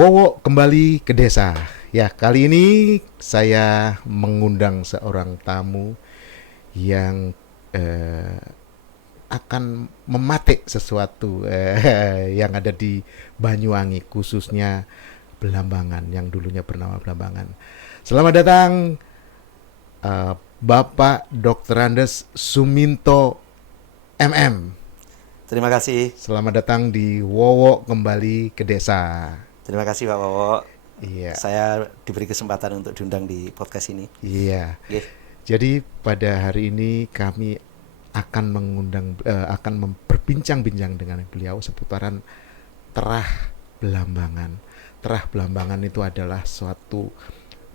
Wowo kembali ke desa. Ya, kali ini saya mengundang seorang tamu yang eh, akan mematik sesuatu yang ada di Banyuwangi, khususnya Belambangan yang dulunya bernama Belambangan. Selamat datang Bapak Dr. Andes Suminto MM. Terima kasih. Selamat datang di Wowo kembali ke desa. Terima kasih Pak Wowo. Iya, Saya diberi kesempatan untuk diundang di podcast ini. iya. Oke. Jadi pada hari ini kami akan akan berbincang-bincang dengan beliau seputaran terah Belambangan. Terah Belambangan itu adalah suatu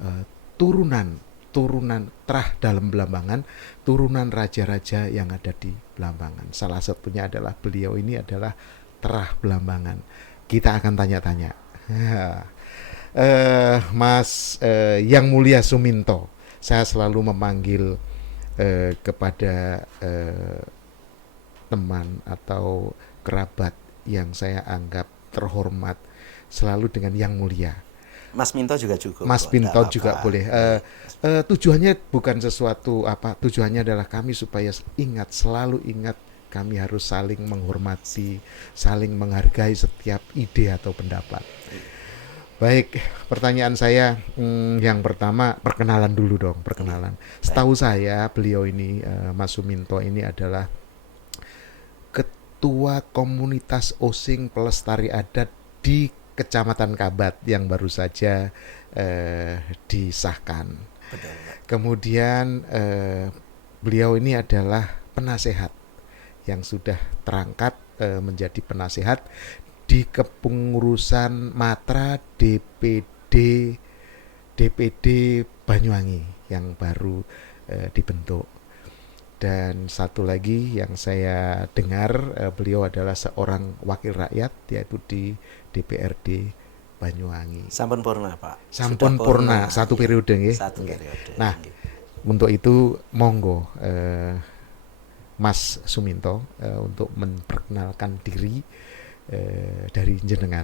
eh, turunan turunan terah dalam Belambangan, turunan raja-raja yang ada di Belambangan. Salah satunya adalah beliau ini adalah terah Belambangan. Kita akan tanya-tanya. Mas Yang Mulia Suminto, saya selalu memanggil kepada teman atau kerabat yang saya anggap terhormat selalu dengan Yang Mulia. Mas Minto juga cukup. Mas Pinto juga boleh. Tujuannya bukan sesuatu apa, tujuannya adalah kami supaya selalu ingat kami harus saling menghormati, saling menghargai setiap ide atau pendapat. Baik, pertanyaan saya yang pertama, perkenalan dulu dong, perkenalan. Setahu saya beliau ini, Mas Suminto ini adalah Ketua Komunitas Osing Pelestari Adat di Kecamatan Kabat yang baru saja disahkan. Betul, Pak. Kemudian beliau ini adalah penasehat yang sudah terangkat menjadi penasehat di kepengurusan Matra DPD Banyuwangi yang baru dibentuk. Dan satu lagi yang saya dengar beliau adalah seorang wakil rakyat yaitu di DPRD Banyuwangi. Sampun purna Pak. Sampun purna satu periode nggih. Satu periode. Nah, untuk itu monggo Mas Suminto untuk memperkenalkan diri dari jenengan,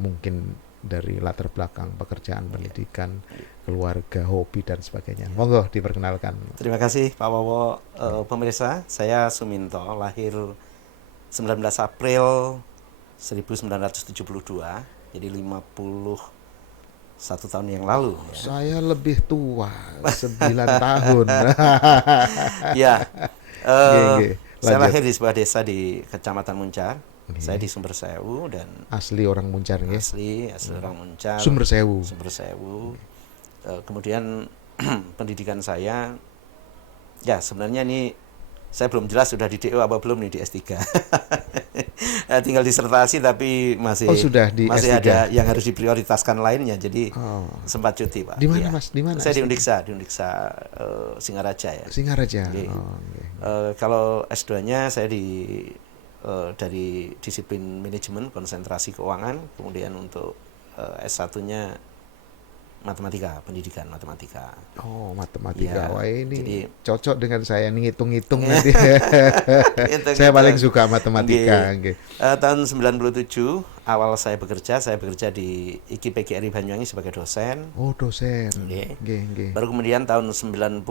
mungkin dari latar belakang pekerjaan, pendidikan, keluarga, hobi dan sebagainya. Monggo diperkenalkan. Terima kasih Pak Wowo. Pemirsa, saya Suminto, lahir 19 April 1972, jadi 51 tahun yang lalu. Ya. Saya lebih tua, 9 tahun. Ya, Nggih, saya lanjut. lahir di sebuah desa di Kecamatan Muncar. Nggih. Saya di Sumber Sewu dan Asli orang Muncar nggih. asli orang Muncar. Sumber Sewu. Sumber Sewu. Kemudian pendidikan saya, ya sebenarnya ini saya belum jelas sudah di DO apa belum nih di S3. Tinggal disertasi tapi masih sudah di masih S3. ada yang harus diprioritaskan lainnya, jadi sempat cuti Pak. Di mana Iya. Mas? Di mana? Saya di Undiksa Singaraja ya. Singaraja. Jadi, Nggih. kalau S2-nya saya dari disiplin manajemen konsentrasi keuangan, kemudian untuk S1-nya matematika, pendidikan matematika. Oh, matematika. Ya, Wah, ini jadi cocok dengan saya nih, ngitung-ngitung nanti. Hitung-hitung. Saya paling suka matematika. Nggih. Nggih. Tahun 97 awal saya bekerja di IKI PGRI Banyuwangi sebagai dosen. Oh, dosen. Nggih. Nggih. Baru kemudian tahun 97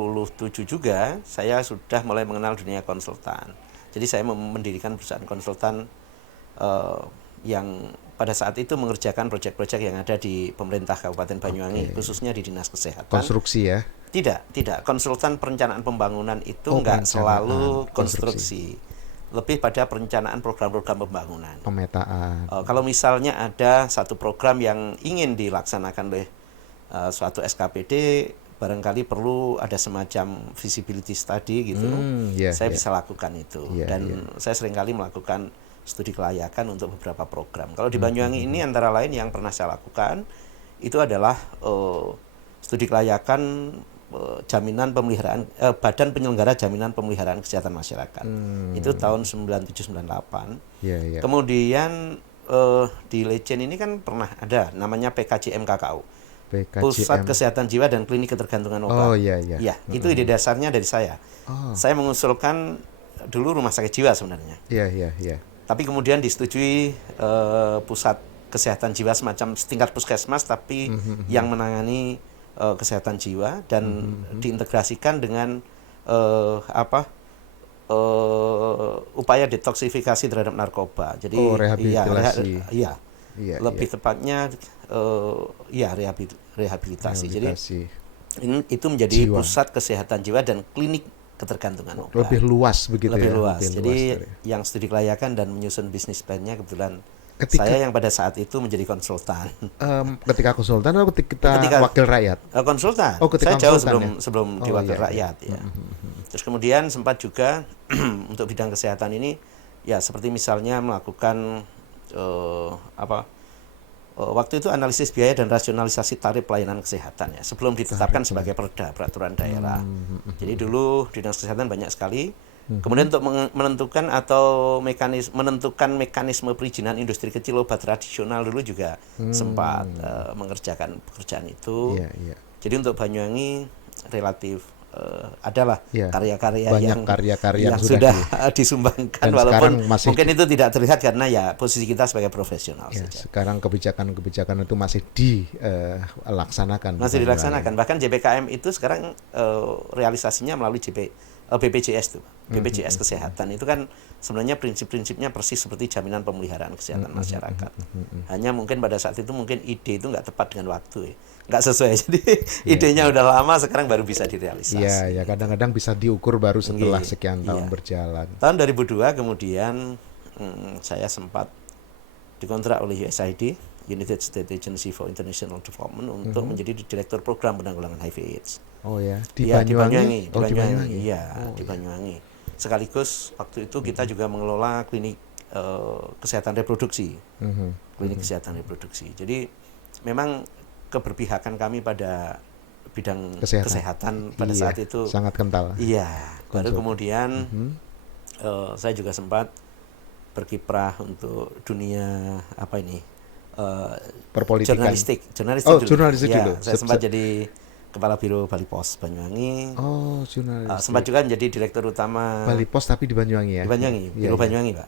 juga saya sudah mulai mengenal dunia konsultan. Jadi saya mendirikan perusahaan konsultan yang pada saat itu mengerjakan proyek-proyek yang ada di pemerintah Kabupaten Banyuwangi, khususnya di Dinas Kesehatan. Konstruksi ya. Tidak. Konsultan perencanaan pembangunan itu perencanaan, enggak selalu konstruksi. Lebih pada perencanaan program-program pembangunan. Pemetaan. Kalau misalnya ada satu program yang ingin dilaksanakan oleh suatu SKPD, barangkali perlu ada semacam feasibility study gitu. Saya bisa lakukan itu. Dan saya seringkali melakukan studi kelayakan untuk beberapa program. Kalau di Banyuwangi ini antara lain yang pernah saya lakukan itu adalah studi kelayakan jaminan pemeliharaan Badan Penyelenggara Jaminan Pemeliharaan Kesehatan Masyarakat. Itu tahun 97-98. Kemudian di Lecen ini kan pernah ada namanya PKJM KKU. Pusat Kesehatan Jiwa dan Klinik Ketergantungan Obat. Ya, itu ide dasarnya dari saya. Saya mengusulkan dulu rumah sakit jiwa sebenarnya. Iya. Tapi kemudian disetujui pusat kesehatan jiwa semacam setingkat puskesmas, tapi yang menangani kesehatan jiwa dan diintegrasikan dengan upaya detoksifikasi terhadap narkoba. Jadi rehabilitasi. Lebih tepatnya rehabilitasi. Jadi itu menjadi jiwa. Pusat kesehatan jiwa dan klinik ketergantungan obat. Lebih luas begitu. Lebih luas. Jadi yang studi kelayakan dan menyusun bisnis plan-nya kebetulan saya yang pada saat itu menjadi konsultan. Ketika konsultan atau ketika wakil rakyat? Konsultan. Saya jauh sebelum di wakil rakyat ya. Terus kemudian sempat juga untuk bidang kesehatan ini ya seperti misalnya melakukan waktu itu analisis biaya dan rasionalisasi tarif pelayanan kesehatan ya sebelum ditetapkan sebagai peraturan daerah. Jadi dulu dinas kesehatan banyak sekali. Kemudian untuk menentukan menentukan mekanisme perizinan industri kecil obat tradisional dulu juga sempat mengerjakan pekerjaan itu. Jadi untuk Banyuwangi relatif adalah karya-karya yang sudah disumbangkan walaupun mungkin itu tidak terlihat karena ya posisi kita sebagai profesional saja. Sekarang kebijakan itu masih dilaksanakan. Masih dilaksanakan. Bahkan JPKM itu sekarang realisasinya melalui BPJS tuh. BPJS kesehatan itu kan sebenarnya prinsip-prinsipnya persis seperti jaminan pemeliharaan kesehatan masyarakat. Hanya mungkin pada saat itu mungkin ide itu nggak tepat dengan waktu, nggak sesuai. Jadi idenya udah lama, sekarang baru bisa direalisasi. Iya, kadang-kadang bisa diukur baru setelah sekian tahun berjalan. Tahun 2002 kemudian saya sempat dikontrak oleh USAID, United States Agency for International Development, untuk menjadi direktur program penanggulangan HIV/AIDS. Oh ya, di Banyuwangi. Iya, di Banyuwangi. Sekaligus waktu itu kita juga mengelola klinik kesehatan reproduksi. Kesehatan reproduksi. Jadi memang keberpihakan kami pada bidang kesehatan pada saat itu sangat kental. Iya, baru kemudian saya juga sempat berkiprah untuk dunia perpolitikan. Jurnalistik dulu. Saya sempat jadi Kepala Biro Bali Pos Banyuwangi. Oh, jurnalistik. Sempat juga menjadi Direktur Utama Bali Pos tapi di Banyuwangi ya? Di Banyuwangi, Biro Banyuwangi Pak.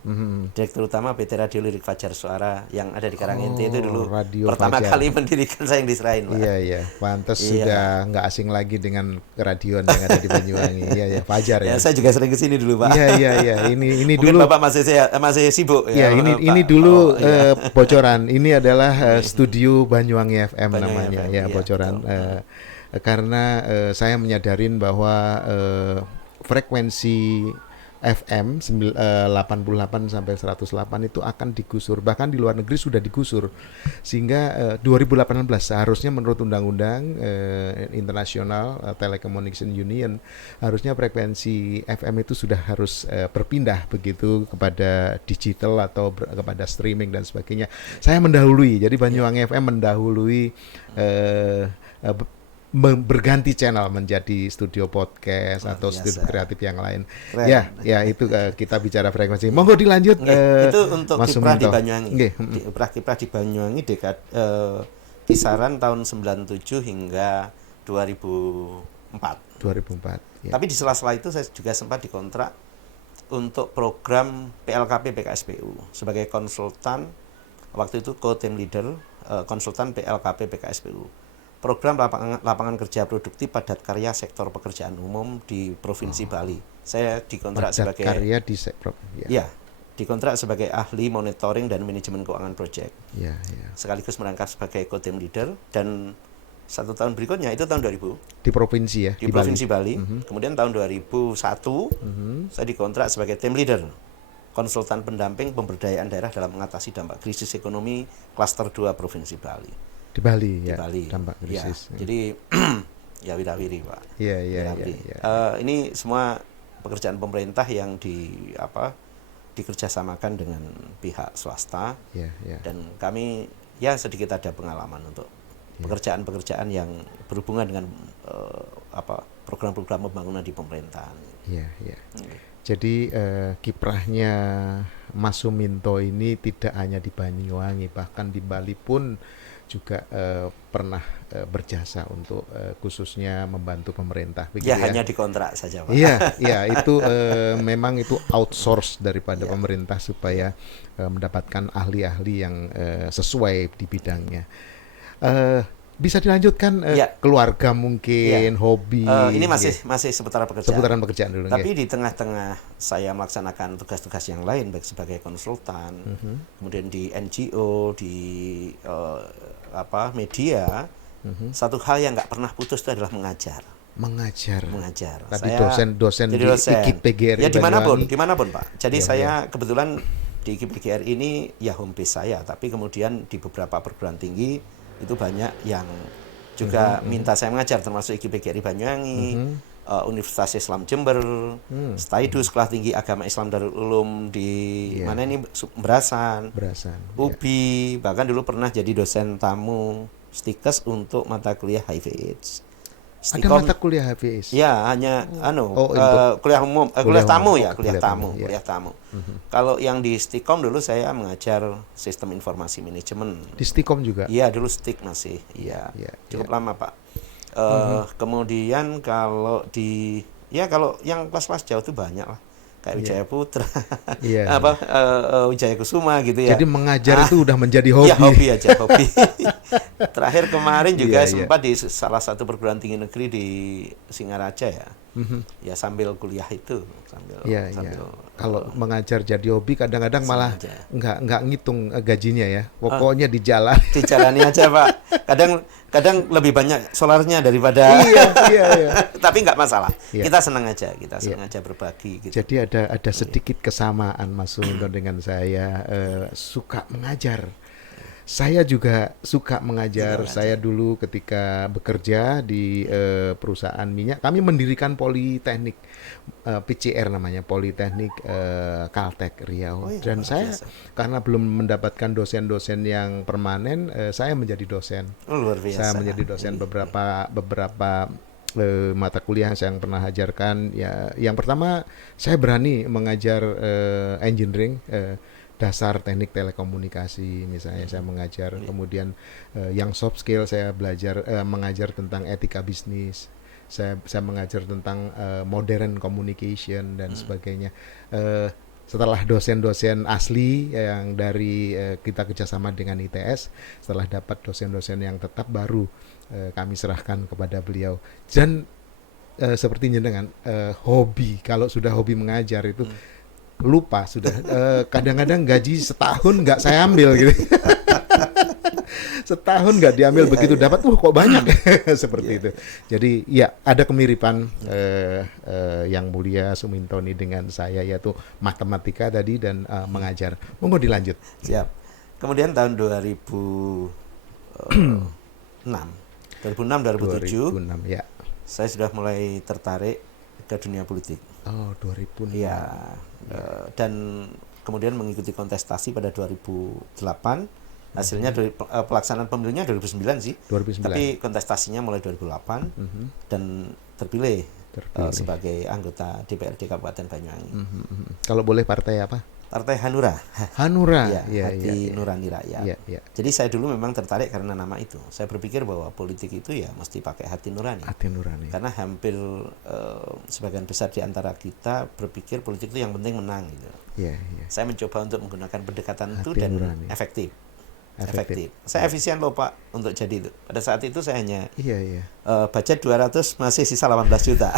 Direktur Utama PT Radio Lirik Fajar Suara yang ada di Karangente itu dulu pertama kali mendirikan saya yang diserahin Pak. Iya, pantas sudah nggak asing lagi dengan keradioan yang ada di Banyuwangi. Iya, Fajar ya. Saya juga sering kesini dulu Pak. Iya. Ini mungkin dulu Bapak masih sibuk ya. Ini dulu bocoran. Ini adalah studio Banyuwangi FM namanya ya, bocoran. Karena saya menyadarin bahwa frekuensi FM 88 sampai 108 itu akan digusur, bahkan di luar negeri sudah digusur, sehingga 2018 seharusnya menurut undang-undang internasional Telecommunication Union harusnya frekuensi FM itu sudah harus berpindah begitu kepada digital atau kepada streaming dan sebagainya. Saya mendahului, jadi Banyuwangi FM mendahului berganti channel menjadi studio podcast atau studio kreatif yang lain. Keren. Ya itu kita bicara frekuensi. Monggo dilanjut. Itu untuk kiprah di Banyuwangi. Kiprah di Banyuwangi kisaran tahun 97 hingga 2004. Ya. Tapi di sela-sela itu saya juga sempat dikontrak untuk program PLKP BKSPU sebagai konsultan, waktu itu co-team leader konsultan PLKP BKSPU. Program lapangan kerja produktif padat karya sektor pekerjaan umum di Provinsi Bali. Saya dikontrak sebagai karya di sektor. Ya, dikontrak sebagai ahli monitoring dan manajemen keuangan proyek. Ya. Sekaligus merangkap sebagai co-team leader, dan 1 tahun berikutnya itu tahun 2000 di provinsi ya. Di Provinsi Bali. Kemudian tahun 2001 saya dikontrak sebagai team leader, konsultan pendamping pemberdayaan daerah dalam mengatasi dampak krisis ekonomi klaster 2 Provinsi Bali. Di Bali ya, Bali. Dampak krisis. Ya, jadi ya wirawiri Pak. Iya. Ini semua pekerjaan pemerintah yang dikerjasamakan dengan pihak swasta. Ya. Dan kami ya sedikit ada pengalaman untuk pekerjaan-pekerjaan yang berhubungan dengan program-program pembangunan di pemerintahan. Iya. Jadi kiprahnya Mas Suminto ini tidak hanya di Banyuwangi, bahkan di Bali pun juga pernah berjasa untuk khususnya membantu pemerintah. Ya, hanya dikontrak saja, Pak. Iya, iya itu memang itu outsource daripada pemerintah supaya mendapatkan ahli-ahli yang sesuai di bidangnya. Bisa dilanjutkan keluarga mungkin, hobi. Ini masih seputaran pekerjaan. Seputaran pekerjaan dulu. Tapi di tengah-tengah saya melaksanakan tugas-tugas yang lain, baik sebagai konsultan, kemudian di NGO, di media, satu hal yang nggak pernah putus itu adalah mengajar. Tapi saya dosen di IKIP PGRI ya dimanapun Pak. Jadi saya kebetulan di IKIP PGRI ini ya home base saya, tapi kemudian di beberapa perguruan tinggi itu banyak yang juga minta saya mengajar, termasuk IKIP PGRI Banyuwangi, Universitas Islam Jember, STAIDU, Sekolah Tinggi Agama Islam Darul Ulum di mana ini, Berasan, UBI, bahkan dulu pernah jadi dosen tamu STIKES untuk mata kuliah HIV/AIDS. Ada mata kuliah HIV/AIDS? Ya, hanya kuliah umum, kuliah tamu. Kalau yang di Stikom dulu saya mengajar sistem informasi manajemen. Di Stikom juga? Iya, dulu Stik masih. Iya, cukup lama, Pak. Kemudian kalau kalau yang kelas-kelas jauh itu banyak lah. Kayak Wijaya Putra, Wijaya Kusuma gitu ya. Jadi mengajar itu udah menjadi hobi. Ya, hobi aja, hobi. Terakhir kemarin juga sempat di salah satu perguruan tinggi negeri di Singaraja ya. Ya sambil kuliah itu, sambil. Kalau mengajar jadi hobi kadang-kadang malah nggak ngitung gajinya ya. Pokoknya dijalan. Dijalani aja, Pak. Kadang lebih banyak solarnya daripada. Tapi nggak masalah. Kita senang aja, berbagi. Gitu. Jadi ada sedikit kesamaan Mas Suminto dengan saya, suka mengajar. Saya juga suka mengajar. Saya dulu ketika bekerja di perusahaan minyak, kami mendirikan politeknik PCR namanya, Politeknik Kaltek Riau. Dan saya karena belum mendapatkan dosen-dosen yang permanen, saya menjadi dosen. Luar biasa. Saya menjadi dosen beberapa mata kuliah yang pernah ajarkan. Ya, yang pertama saya berani mengajar engineering. Dasar teknik telekomunikasi misalnya saya mengajar, kemudian yang soft skill saya belajar mengajar tentang etika bisnis, saya mengajar tentang modern communication dan sebagainya. Setelah dosen-dosen asli yang dari kita kerjasama dengan ITS, setelah dapat dosen-dosen yang tetap, baru kami serahkan kepada beliau. Dan seperti dengan hobi, kalau sudah hobi mengajar itu lupa sudah, kadang-kadang gaji setahun nggak saya ambil gitu. Setahun nggak diambil, begitu dapat kok banyak. Seperti itu. Jadi ya ada kemiripan yang mulia Suminto ini dengan saya, yaitu matematika tadi dan mengajar. Monggo dilanjut. Siap. Kemudian tahun 2006 2007 ya. Saya sudah mulai tertarik ke dunia politik. Oh, 2006. Ya. Dan kemudian mengikuti kontestasi pada 2008. Hasilnya dari pelaksanaan pemilunya 2009 sih. 2009. Tapi kontestasinya mulai 2008 dan terpilih sebagai anggota DPRD Kabupaten Banyuwangi. Kalau boleh partai apa? Partai Hanura. Hanura. Hati Nurani Rakyat. Jadi saya dulu memang tertarik karena nama itu. Saya berpikir bahwa politik itu ya mesti pakai hati nurani. Hati nurani. Karena hampir sebagian besar di antara kita berpikir politik itu yang penting menang gitu. Saya mencoba untuk menggunakan pendekatan itu dan nurani. Efektif. Saya efisien loh Pak untuk jadi itu. Pada saat itu saya hanya budget 200, masih sisa 18 juta.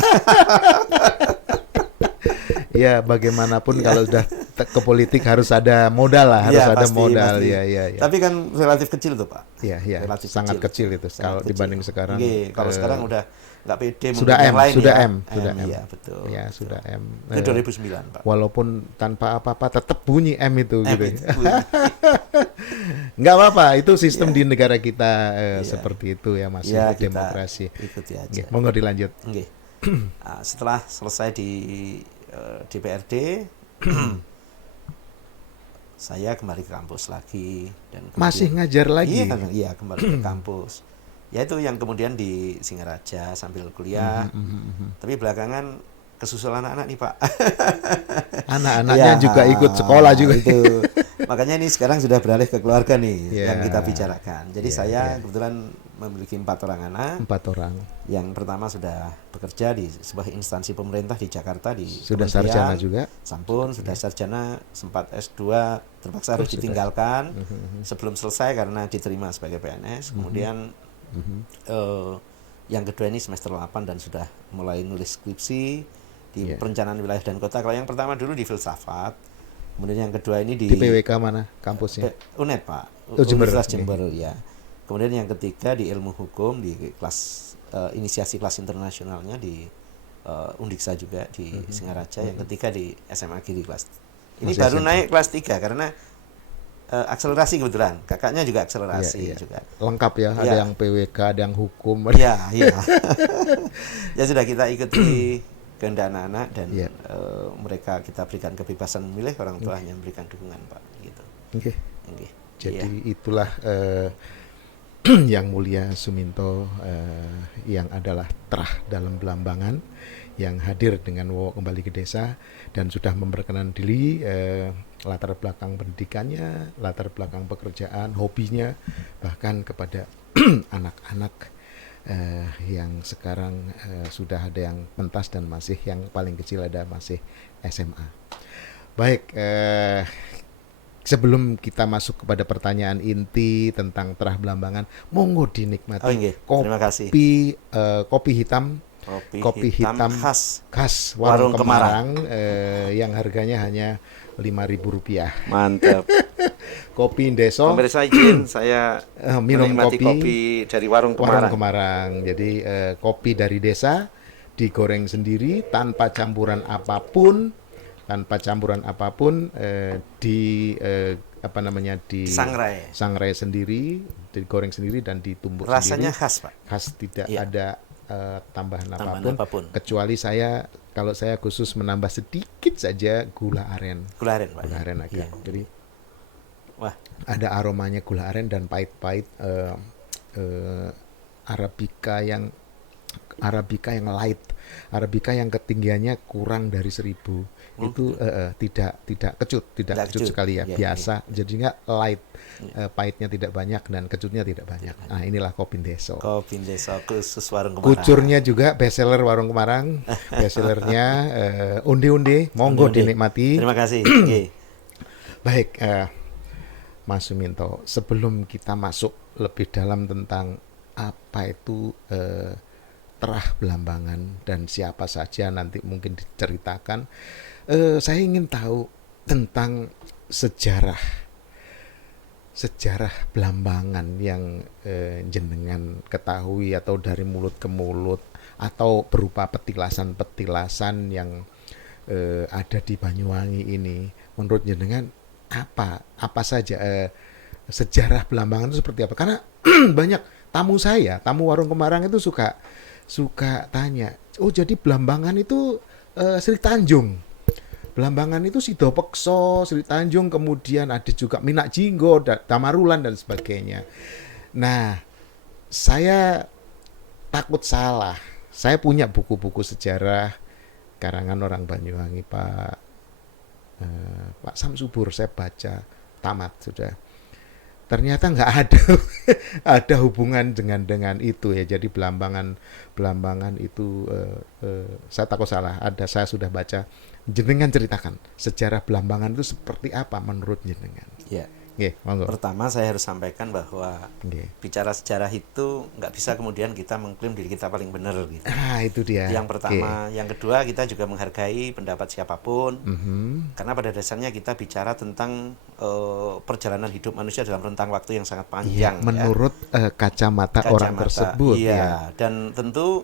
Ya, bagaimanapun kalau sudah ke politik harus ada modal lah, harus ada modal. Pasti. Tapi kan relatif kecil tuh Pak. Iya, sangat kecil itu kalau dibanding sekarang. Kalau sekarang udah nggak pede, sudah M, lain sudah ya. M, sudah M. Iya, betul. Ya, sudah M. Itu 2009 Pak. Walaupun tanpa apa-apa tetap bunyi M itu gitu. Nggak apa-apa, itu sistem di negara kita seperti itu ya, masih demokrasi. Ikuti aja. Monggo dilanjut. Setelah selesai di DPRD, saya kembali ke kampus lagi dan masih ngajar lagi. Iya, kembali ke kampus. Ya itu yang kemudian di Singaraja sambil kuliah. Tapi belakangan kesusul anak-anak nih Pak. Anak-anaknya juga ikut sekolah juga. Itu. Makanya ini sekarang sudah beralih ke keluarga nih yang kita bicarakan. Jadi saya kebetulan memiliki 4 orang anak. 4 orang. Yang pertama sudah bekerja di sebuah instansi pemerintah di Jakarta di sudah sarjana juga. Sampun sudah sarjana, sempat S2 terpaksa harus ditinggalkan sebelum selesai karena diterima sebagai PNS. Kemudian yang kedua ini semester 8 dan sudah mulai nulis skripsi di perencanaan wilayah dan kota. Kalau yang pertama dulu di filsafat, kemudian yang kedua ini di PWK mana kampusnya? UNED Pak, Jember. Universitas Jember ya. Kemudian yang ketiga di ilmu hukum di kelas inisiasi kelas internasionalnya di Undiksa juga di Singaraja. Yang ketiga di SMA Giri kelas. Ini baru naik kelas 3 karena akselerasi kebetulan. Kakaknya juga akselerasi juga. Lengkap ya, ada yang PWK, ada yang hukum. Iya. Ya sudah kita ikuti kehendak anak-anak dan mereka kita berikan kebebasan memilih, orang tua hanya memberikan dukungan Pak gitu. Jadi itulah Yang Mulia Suminto yang adalah terah dalam Belambangan yang hadir dengan Wowo kembali ke desa dan sudah memperkenalkan diri, latar belakang pendidikannya, latar belakang pekerjaan, hobinya, bahkan kepada anak-anak yang sekarang sudah ada yang pentas dan masih yang paling kecil ada masih SMA. Baik, sebelum kita masuk kepada pertanyaan inti tentang terah Belambangan, monggo dinikmati kopi hitam. Kopi hitam khas Warung Kemarang yang harganya hanya Rp5.000. Mantap. Kopi Indeso. Pemirsa izin saya minum kopi dari Warung Kemarang. Jadi kopi dari desa digoreng sendiri tanpa campuran apapun, disangrai sendiri, digoreng sendiri dan ditumbuk sendiri. Rasanya khas Pak. Khas, tidak ada tambahan apapun. Kecuali kalau saya khusus menambah sedikit saja gula aren. Gula aren agak. Jadi ada aromanya gula aren dan pahit-pahit Arabica yang light, Arabica yang ketinggiannya kurang dari 1000. Itu tidak kecut sekali ya, biasa. Jadi nggak light, pahitnya tidak banyak dan kecutnya tidak banyak. Nah, inilah kopi Indeso. Kopi Indeso khusus Warung Kemarang. Kucurnya juga bestseller Warung Kemarang. Bestsellernya undi-undi, monggo dinikmati. Terima kasih. Baik, Mas Suminto, sebelum kita masuk lebih dalam tentang apa itu terah Belambangan dan siapa saja nanti mungkin diceritakan, saya ingin tahu tentang sejarah Belambangan yang jenengan ketahui atau dari mulut ke mulut atau berupa petilasan-petilasan yang ada di Banyuwangi ini. Menurut jenengan apa saja sejarah Belambangan itu seperti apa? Karena banyak tamu Warung Kemarang itu suka tanya, oh jadi Belambangan itu Sri Tanjung. Belambangan itu Sido Pekso, Sri Tanjung, kemudian ada juga Minak Jinggo, Tamarulan dan sebagainya. Nah, saya takut salah. Saya punya buku-buku sejarah karangan orang Banyuwangi, Pak Samsubur, saya baca tamat sudah. Ternyata nggak ada hubungan dengan itu ya. Jadi Belambangan itu saya takut salah. Saya sudah baca. Jenengan ceritakan sejarah Belambangan itu seperti apa menurut jenengan? Ya. Monggo. Pertama saya harus sampaikan bahwa bicara sejarah itu nggak bisa kemudian kita mengklaim diri kita paling benar gitu. Itu dia. Yang pertama, yang kedua kita juga menghargai pendapat siapapun. Karena pada dasarnya kita bicara tentang perjalanan hidup manusia dalam rentang waktu yang sangat panjang. Menurut kacamata orang tersebut. Dan tentu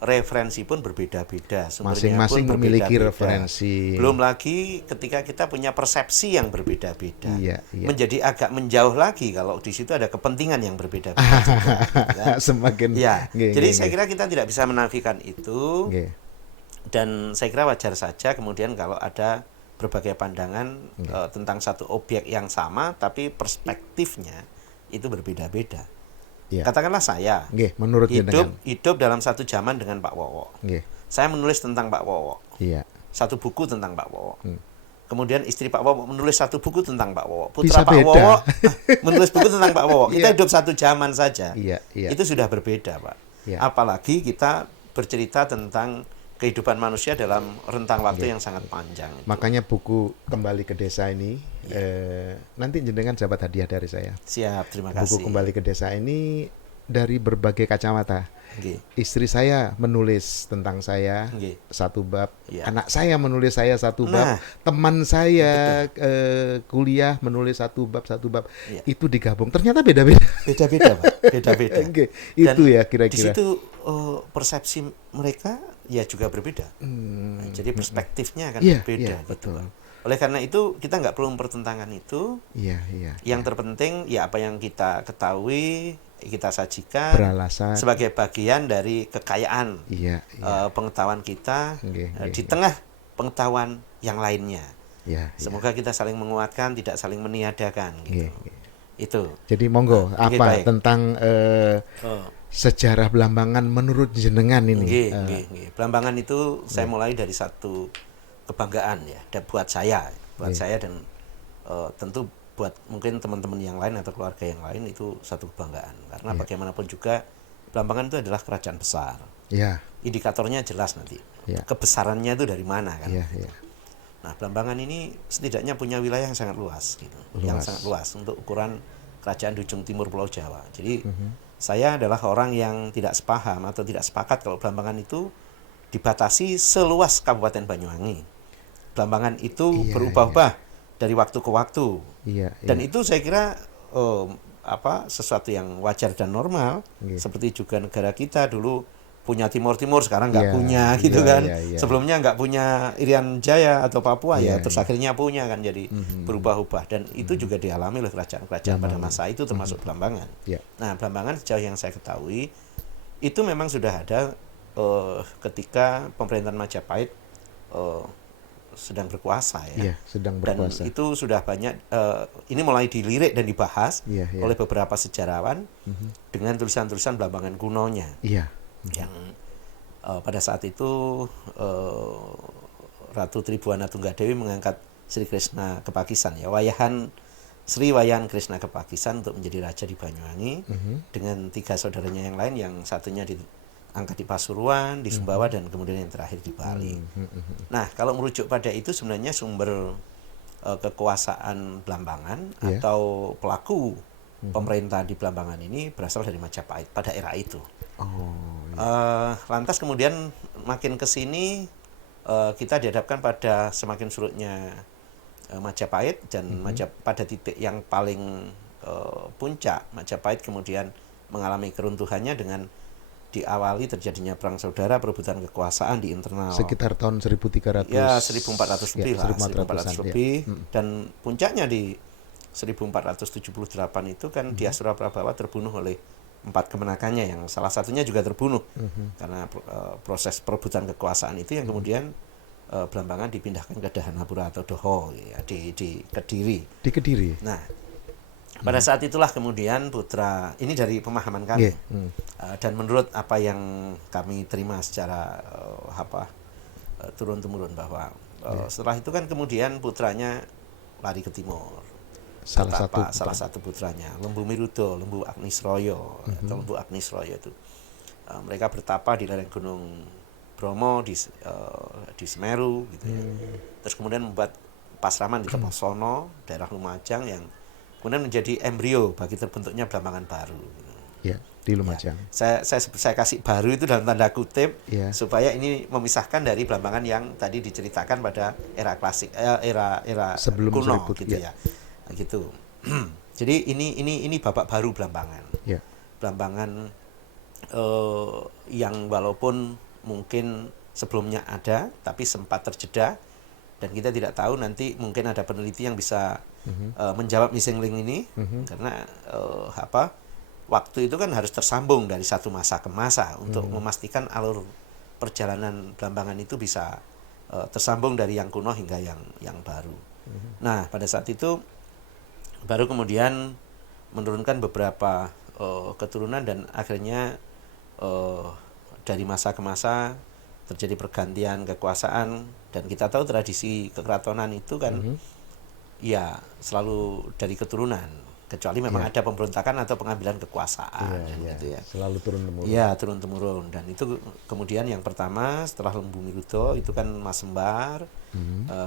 referensi pun berbeda-beda, masing-masing pun memiliki berbeda-beda. referensi. Belum lagi ketika kita punya persepsi yang berbeda-beda, menjadi agak menjauh lagi kalau di situ ada kepentingan yang berbeda-beda. Semakin. Jadi saya kira kita tidak bisa menafikan itu, dan saya kira wajar saja kemudian kalau ada berbagai pandangan tentang satu objek yang sama, tapi perspektifnya itu berbeda-beda. Katakanlah saya menurut hidup dalam satu zaman dengan Pak Wowo. saya menulis tentang Pak Wowo. Iya. Satu buku tentang Pak Wowo. Kemudian istri Pak Wowo menulis satu buku tentang Pak Wowo. Bisa Putra Pak beda. Wowo menulis buku tentang Pak Wowo. Kita Iya. hidup satu zaman saja. Iya, iya. Itu sudah berbeda, Pak. Iya. Apalagi kita bercerita tentang kehidupan manusia dalam rentang waktu Iya. yang sangat panjang. Makanya buku Kembali ke Desa ini nanti jenengan dapat hadiah dari saya. Siap, terima Buku kasih. Kembali ke Desa ini dari berbagai kacamata. Nggih. Istri saya menulis tentang saya Nggih. satu bab, Iya. anak saya menulis saya satu bab, Nah, teman saya kuliah menulis satu bab. Iya. Itu digabung ternyata beda-beda. Beda-beda, Pak. Beda-beda. Oke, Dan itu ya di kira-kira. situ persepsi mereka ya juga berbeda. Nah, jadi perspektifnya akan Iya, berbeda iya, gitu, betul. Pak. Oleh karena itu kita nggak perlu mempertentangkan itu. Iya, iya. Yang terpenting ya apa yang kita ketahui, kita sajikan Beralasan. sebagai bagian dari kekayaan Iya, iya. pengetahuan kita Nggih, nggih, di nggih. tengah pengetahuan yang lainnya. Iya, iya. Semoga kita saling menguatkan, tidak saling meniadakan gitu. Nggih, nggih. Itu. Jadi monggo Nggih, apa baik. tentang Oh. sejarah Blambangan menurut jenengan ini? Nggih. Belambangan itu saya mulai dari satu kebanggaan ya, dan buat saya dan tentu buat mungkin teman-teman yang lain atau keluarga yang lain itu satu kebanggaan karena bagaimanapun juga Belambangan itu adalah kerajaan besar. Iya, Indikatornya jelas nanti. Iya. Kebesarannya itu dari mana kan? iya, iya. Nah, Belambangan ini setidaknya punya wilayah yang sangat luas gitu. Yang sangat luas untuk ukuran kerajaan di ujung timur Pulau Jawa. Jadi saya adalah orang yang tidak sepaham atau tidak sepakat kalau Belambangan itu dibatasi seluas Kabupaten Banyuwangi. Belambangan itu Iya, berubah-ubah dari waktu ke waktu. Iya, Dan iya. itu saya kira sesuatu yang wajar dan normal. Iya. Seperti juga negara kita dulu punya Timur sekarang nggak Iya, punya gitu iya, kan. iya, iya. Sebelumnya nggak punya Irian Jaya atau Papua Iya, ya terus akhirnya punya kan, jadi berubah-ubah dan itu juga dialami oleh kerajaan-kerajaan pada masa itu termasuk Belambangan. Iya. Nah, Belambangan sejauh yang saya ketahui itu memang sudah ada ketika pemerintahan Majapahit sedang berkuasa ya. Iya, sedang Dan berkuasa. itu sudah banyak ini mulai dilirik dan dibahas Iya, iya. oleh beberapa sejarawan dengan tulisan-tulisan Belambangan kunonya Iya. yang pada saat itu Ratu Tribuana Tunggadewi mengangkat Sri Krishna Kepakisan ya, Sri Wayahan Krishna Kepakisan untuk menjadi raja di Banyuwangi dengan 3 saudaranya yang lain, yang satunya diangkat di Pasuruan, di Sumbawa dan kemudian yang terakhir di Bali. Nah, kalau merujuk pada itu sebenarnya sumber kekuasaan Belambangan atau pelaku pemerintah di Belambangan ini berasal dari Majapahit pada era itu. Lantas kemudian makin ke sini kita dihadapkan pada semakin surutnya Majapahit dan pada titik yang paling puncak Majapahit kemudian mengalami keruntuhannya dengan diawali terjadinya perang saudara, perebutan kekuasaan di internal Sekitar tahun 1300. ya 1400 lebih lah, 1400-an, 1400 lebih dan puncaknya di 1478 itu kan Dyasura Prabawa terbunuh oleh 4 kemenakannya yang salah satunya juga terbunuh karena proses perebutan kekuasaan itu yang kemudian Belambangan dipindahkan ke Dahanapura atau Doho ya, di Kediri. Di Kediri. Nah, pada saat itulah kemudian putra ini dari pemahaman kami dan menurut apa yang kami terima secara turun temurun bahwa setelah itu kan kemudian putranya lari ke timur. Salah satu putranya Lembu Mirudo, Lembu Agnisroyo atau Lembu Agnisroyo itu mereka bertapa di lereng Gunung Bromo di Semeru gitu ya. Terus kemudian membuat pasraman di Teposono, daerah Lumajang yang kemudian menjadi embrio bagi terbentuknya Belambangan baru. Ya, di Lumajang. Ya, saya kasih baru itu dalam tanda kutip supaya ini memisahkan dari Belambangan yang tadi diceritakan pada era klasik, era sebelum kuno gitu ya. Gitu. Jadi ini babak baru Belambangan. Ya. Belambangan yang walaupun mungkin sebelumnya ada tapi sempat terjeda dan kita tidak tahu nanti mungkin ada peneliti yang bisa menjawab missing link ini karena waktu itu kan harus tersambung dari satu masa ke masa untuk memastikan alur perjalanan Belambangan itu bisa tersambung dari yang kuno hingga yang baru. Nah, pada saat itu baru kemudian menurunkan beberapa keturunan dan akhirnya dari masa ke masa terjadi pergantian kekuasaan, dan kita tahu tradisi kekeratonan itu kan ya selalu dari keturunan, kecuali memang ada pemberontakan atau pengambilan kekuasaan gitu ya. Selalu turun temurun. Iya, turun temurun. Dan itu kemudian yang pertama setelah Lembu Miruto itu kan Mas Sembar.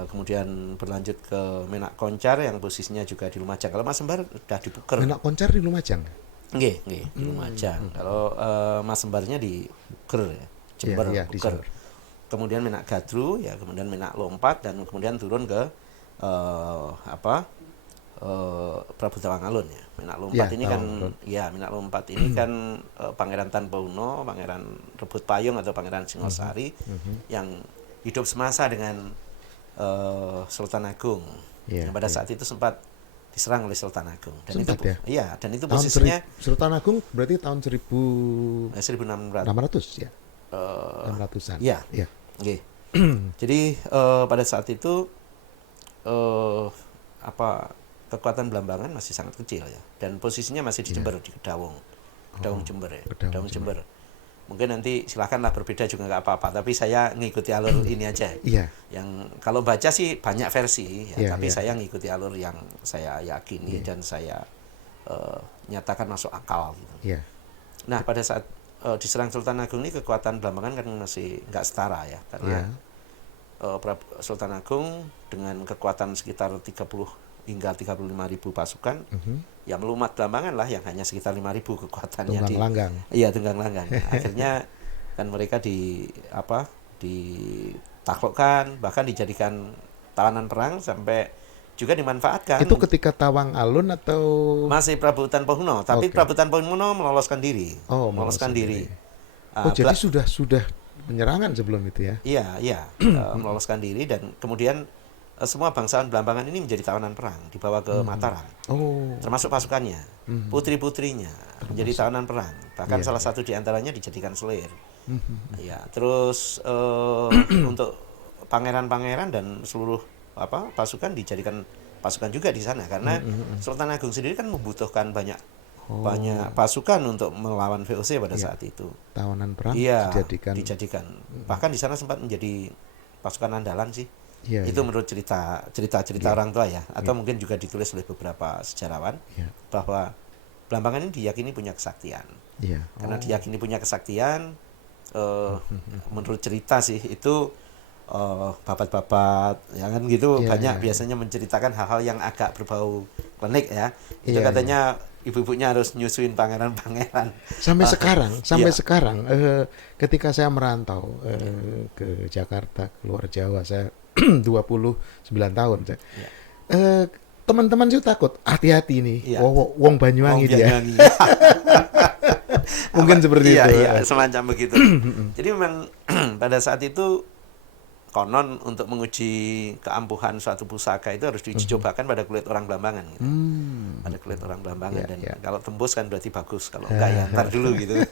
Kemudian berlanjut ke Menak Koncar yang posisinya juga di Lumajang. Kalau Mas Sembar udah di Puker. Menak Koncar di Lumajang. Nggih, di Lumajang. Kalau Mas Sembarnya di Puker ya. Jember, Puker. Kemudian Menak Gadru, ya kemudian Menak Lompat, dan kemudian turun ke Prabu Tawangalun ya. Menak Lompat ini kan Menak Lompat ini kan Pangeran Tanpauno, Pangeran Rebut Payung atau Pangeran Singosari yang hidup semasa dengan Sultan Agung. Yang pada saat itu sempat diserang oleh Sultan Agung. Dan sempat, itu dan itu posisinya Sultan Agung berarti tahun 1600 ya. 600-an. Iya. Okay. Jadi pada saat itu kekuatan Blambangan masih sangat kecil ya, dan posisinya masih di Jember, di Kedawung Jember ya. Kedawung Jember. Mungkin nanti silakanlah berbeda juga nggak apa-apa, tapi saya ngikuti alur ini aja. Yang kalau baca sih banyak versi ya, tapi saya ngikuti alur yang saya yakini dan saya nyatakan masuk akal gitu. Nah, pada saat diserang Sultan Agung ini, kekuatan Blambangan kan masih nggak setara ya, karena Sultan Agung dengan kekuatan sekitar 30 hingga 35.000 pasukan, yang melumat Blambangan lah yang hanya sekitar 5.000 kekuatannya. Tunggang langgang. Iya, tunggang langgang. Akhirnya kan mereka ditaklukkan, bahkan dijadikan tawanan perang sampai juga dimanfaatkan. Itu ketika Tawangalun atau masih Prabu Tanpauno, tapi Prabu Tanpauno meloloskan diri. Meloloskan diri. Jadi sudah penyerangan sebelum itu ya? Iya, meloloskan diri, dan kemudian semua bangsawan Blambangan ini menjadi tawanan perang, dibawa ke Mataram. Termasuk pasukannya, putri-putrinya menjadi tawanan perang. Bahkan salah satu diantaranya dijadikan selir. Terus untuk pangeran-pangeran dan seluruh pasukan dijadikan pasukan juga di sana, karena Sultan Agung sendiri kan membutuhkan banyak pasukan untuk melawan VOC pada saat itu. Tawanan perang dijadikan. Bahkan di sana sempat menjadi pasukan andalan sih. Itu menurut cerita orang tua ya, atau mungkin juga ditulis oleh beberapa sejarawan bahwa Blambangan ini diyakini punya kesaktian. Karena diyakini punya kesaktian, menurut cerita sih itu babat-babat ya kan gitu, banyak biasanya menceritakan hal-hal yang agak berbau klinik ya. Itu katanya ibu-ibunya harus nyusuin pangeran-pangeran. Sampai sekarang ketika saya merantau ke Jakarta, keluar Jawa, saya 29 tahun saya. Teman-teman sih takut, hati-hati nih. Wong Banyuwangi dia. Mungkin seperti itu. Iya, semacam begitu. Jadi memang pada saat itu konon untuk menguji keampuhan suatu pusaka itu harus diuji cobakan pada kulit orang Blambangan gitu. Pada kulit orang Blambangan, dan kalau tembus kan berarti bagus, kalau enggak ya ntar dulu gitu.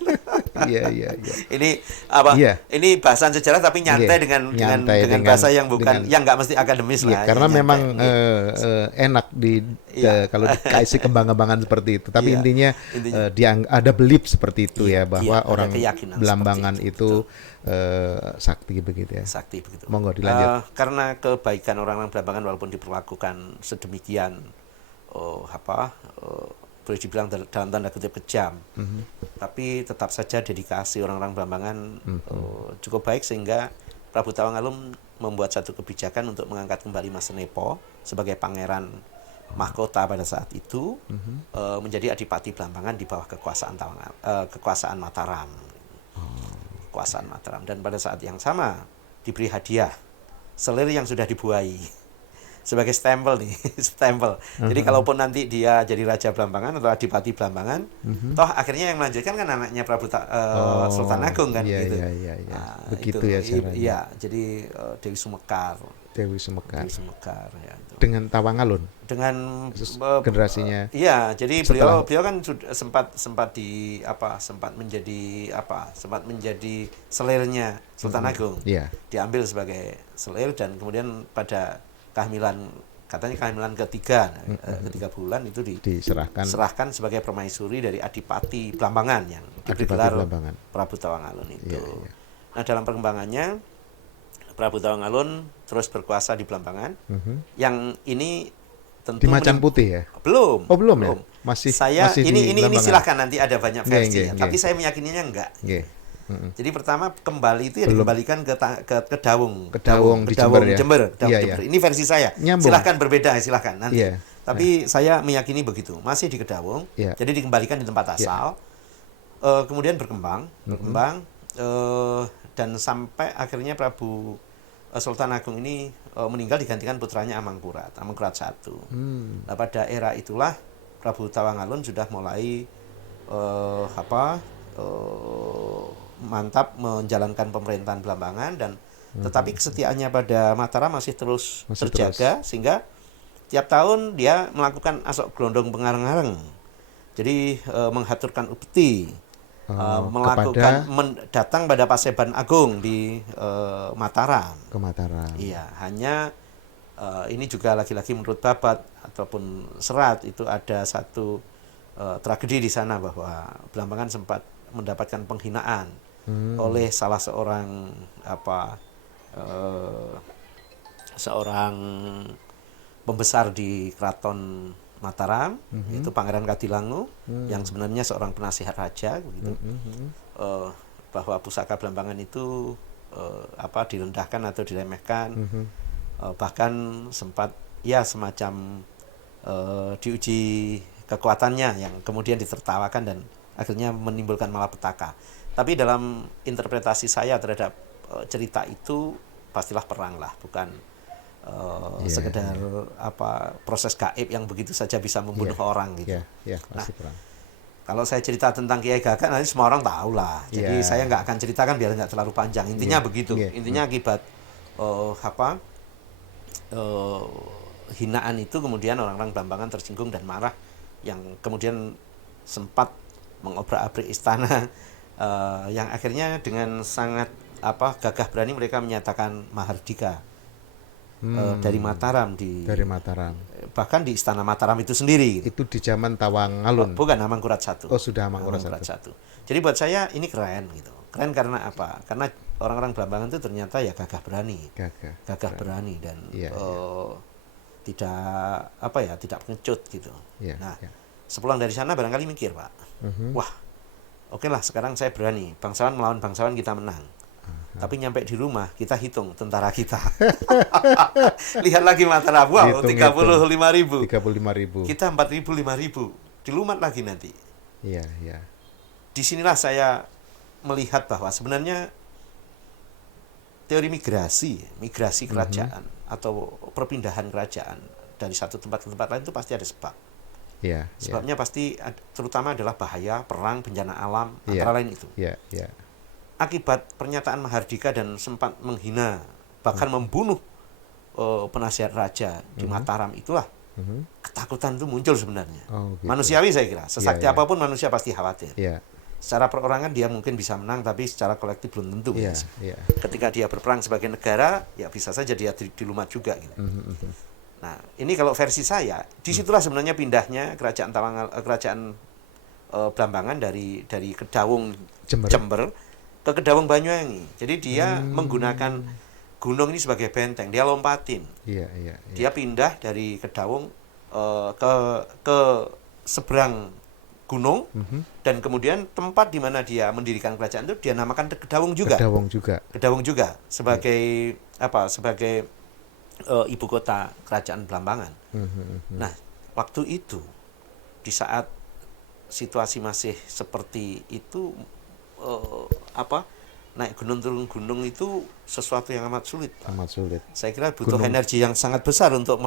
Iya. Ini bahasan sejarah tapi nyantai dengan bahasa yang bukan yang enggak mesti akademis lah. Karena memang enak kalau dikasih kembang-kembangan seperti itu. Tapi intinya ada belief seperti itu ya, bahwa orang Blambangan itu sakti begitu ya. Sakti begitu. Monggo dilanjut. Karena kebaikan orang-orang Blambangan walaupun diperlakukan sedemikian boleh dibilang dalam tanda kutip kejam, tapi tetap saja dedikasi orang-orang Blambangan cukup baik, sehingga Prabu Tawangalun membuat satu kebijakan untuk mengangkat kembali Mas Nepo sebagai pangeran mahkota pada saat itu, menjadi adipati Blambangan di bawah kekuasaan Mataram. Kekuasaan Mataram, dan pada saat yang sama diberi hadiah selir yang sudah dibuai sebagai stempel nih, stempel. Jadi kalaupun nanti dia jadi Raja Blambangan atau Adipati Blambangan, toh akhirnya yang melanjutkan kan anaknya Sultan Agung kan gitu. Nah, begitu ya caranya. Iya, jadi Dewi Sumekar ya, itu. Dengan Tawangalun, dengan generasinya. Iya, jadi beliau kan sempat menjadi selirnya Sultan Agung. Diambil sebagai selir, dan kemudian pada kehamilan ketiga, ketiga bulan itu diserahkan sebagai permaisuri dari Adipati Blambangan yang diberi gelar Prabu Tawangalun itu. Nah, dalam perkembangannya Prabu Tawangalun terus berkuasa di Blambangan. Yang ini tentu di Macan Putih ya? Belum. Oh, belum. Ya? Masih Ini silahkan nanti ada banyak versinya, tapi saya meyakininya enggak. Jadi pertama kembali itu ya dikembalikan ke Dawung. Ke Dawung di Jember ya. Jember. Ini versi saya. Nyambung. Silahkan berbeda, silahkan nanti. Tapi saya meyakini begitu. Masih di Kedawung. Jadi dikembalikan di tempat asal. Kemudian berkembang, dan sampai akhirnya Prabu Sultan Agung ini meninggal, digantikan putranya Amangkurat I. Nah, pada era itulah Prabu Tawangalun sudah mulai mantap menjalankan pemerintahan Blambangan, dan tetapi kesetiaannya pada Mataram masih terus terjaga. Sehingga tiap tahun dia melakukan asok glondong pengareng-areng. Jadi menghaturkan upeti, melakukan datang pada Paseban Agung di Mataram. Ke Mataram. Iya, hanya ini juga lagi-lagi menurut Babat ataupun Serat itu ada satu tragedi di sana, bahwa Blambangan sempat mendapatkan penghinaan oleh salah seorang seorang pembesar di Keraton Mataram, yaitu Pangeran Kadilango, yang sebenarnya seorang penasihat raja, begitu. Bahwa pusaka Blambangan itu direndahkan atau diremehkan, bahkan sempat ya semacam diuji kekuatannya, yang kemudian ditertawakan dan akhirnya menimbulkan malapetaka. Tapi dalam interpretasi saya terhadap cerita itu pastilah perang lah, bukan sekedar proses gaib yang begitu saja bisa membunuh orang gitu. Nah, kalau saya cerita tentang Kiai Gagak nanti semua orang tahu lah. Jadi saya nggak akan ceritakan biar nggak terlalu panjang. Intinya begitu. Intinya akibat hinaan itu kemudian orang-orang Blambangan tersinggung dan marah, yang kemudian sempat mengobrak-abrik istana, yang akhirnya dengan sangat gagah berani mereka menyatakan mahardika dari Mataram, bahkan di istana Mataram itu sendiri. Itu di zaman Tawangalun. Bukan, Amangkurat I. Oh, sudah Amangkurat I. Jadi buat saya ini keren gitu. Keren karena apa? Karena orang-orang Blambangan itu ternyata ya gagah berani. Gagah berani dan tidak pengecut gitu. Sepulang dari sana barangkali mikir, Pak. Wah, oke lah, sekarang saya berani. Bangsawan melawan bangsawan, kita menang. Tapi nyampe di rumah kita hitung tentara kita. Lihat lagi Mataram, wow, 35.000. Kita 4.000, 5.000. Dilumat lagi nanti. Disinilah saya melihat bahwa sebenarnya teori migrasi kerajaan atau perpindahan kerajaan dari satu tempat ke tempat lain itu pasti ada sebab. Sebabnya pasti terutama adalah bahaya, perang, bencana alam, antara lain itu. Akibat pernyataan mahardika dan sempat menghina, bahkan membunuh penasihat raja di Mataram itulah ketakutan itu muncul sebenarnya. Manusiawi saya kira. Sesakti apapun manusia pasti khawatir. Secara perorangan dia mungkin bisa menang, tapi secara kolektif belum tentu. Ketika dia berperang sebagai negara, ya bisa saja dia dilumat juga gitu. Nah, ini kalau versi saya, disitulah sebenarnya pindahnya kerajaan Blambangan dari Kedawung Jember ke Kedawung Banyuwangi. Jadi dia menggunakan gunung ini sebagai benteng, dia lompatin. Dia pindah dari Kedawung ke seberang gunung, dan kemudian tempat di mana dia mendirikan kerajaan itu dia namakan Kedawung juga sebagai sebagai ibu kota kerajaan Blambangan. Nah, waktu itu di saat situasi masih seperti itu, naik gunung turun gunung itu sesuatu yang amat sulit, Pak. Saya kira butuh energi yang sangat besar untuk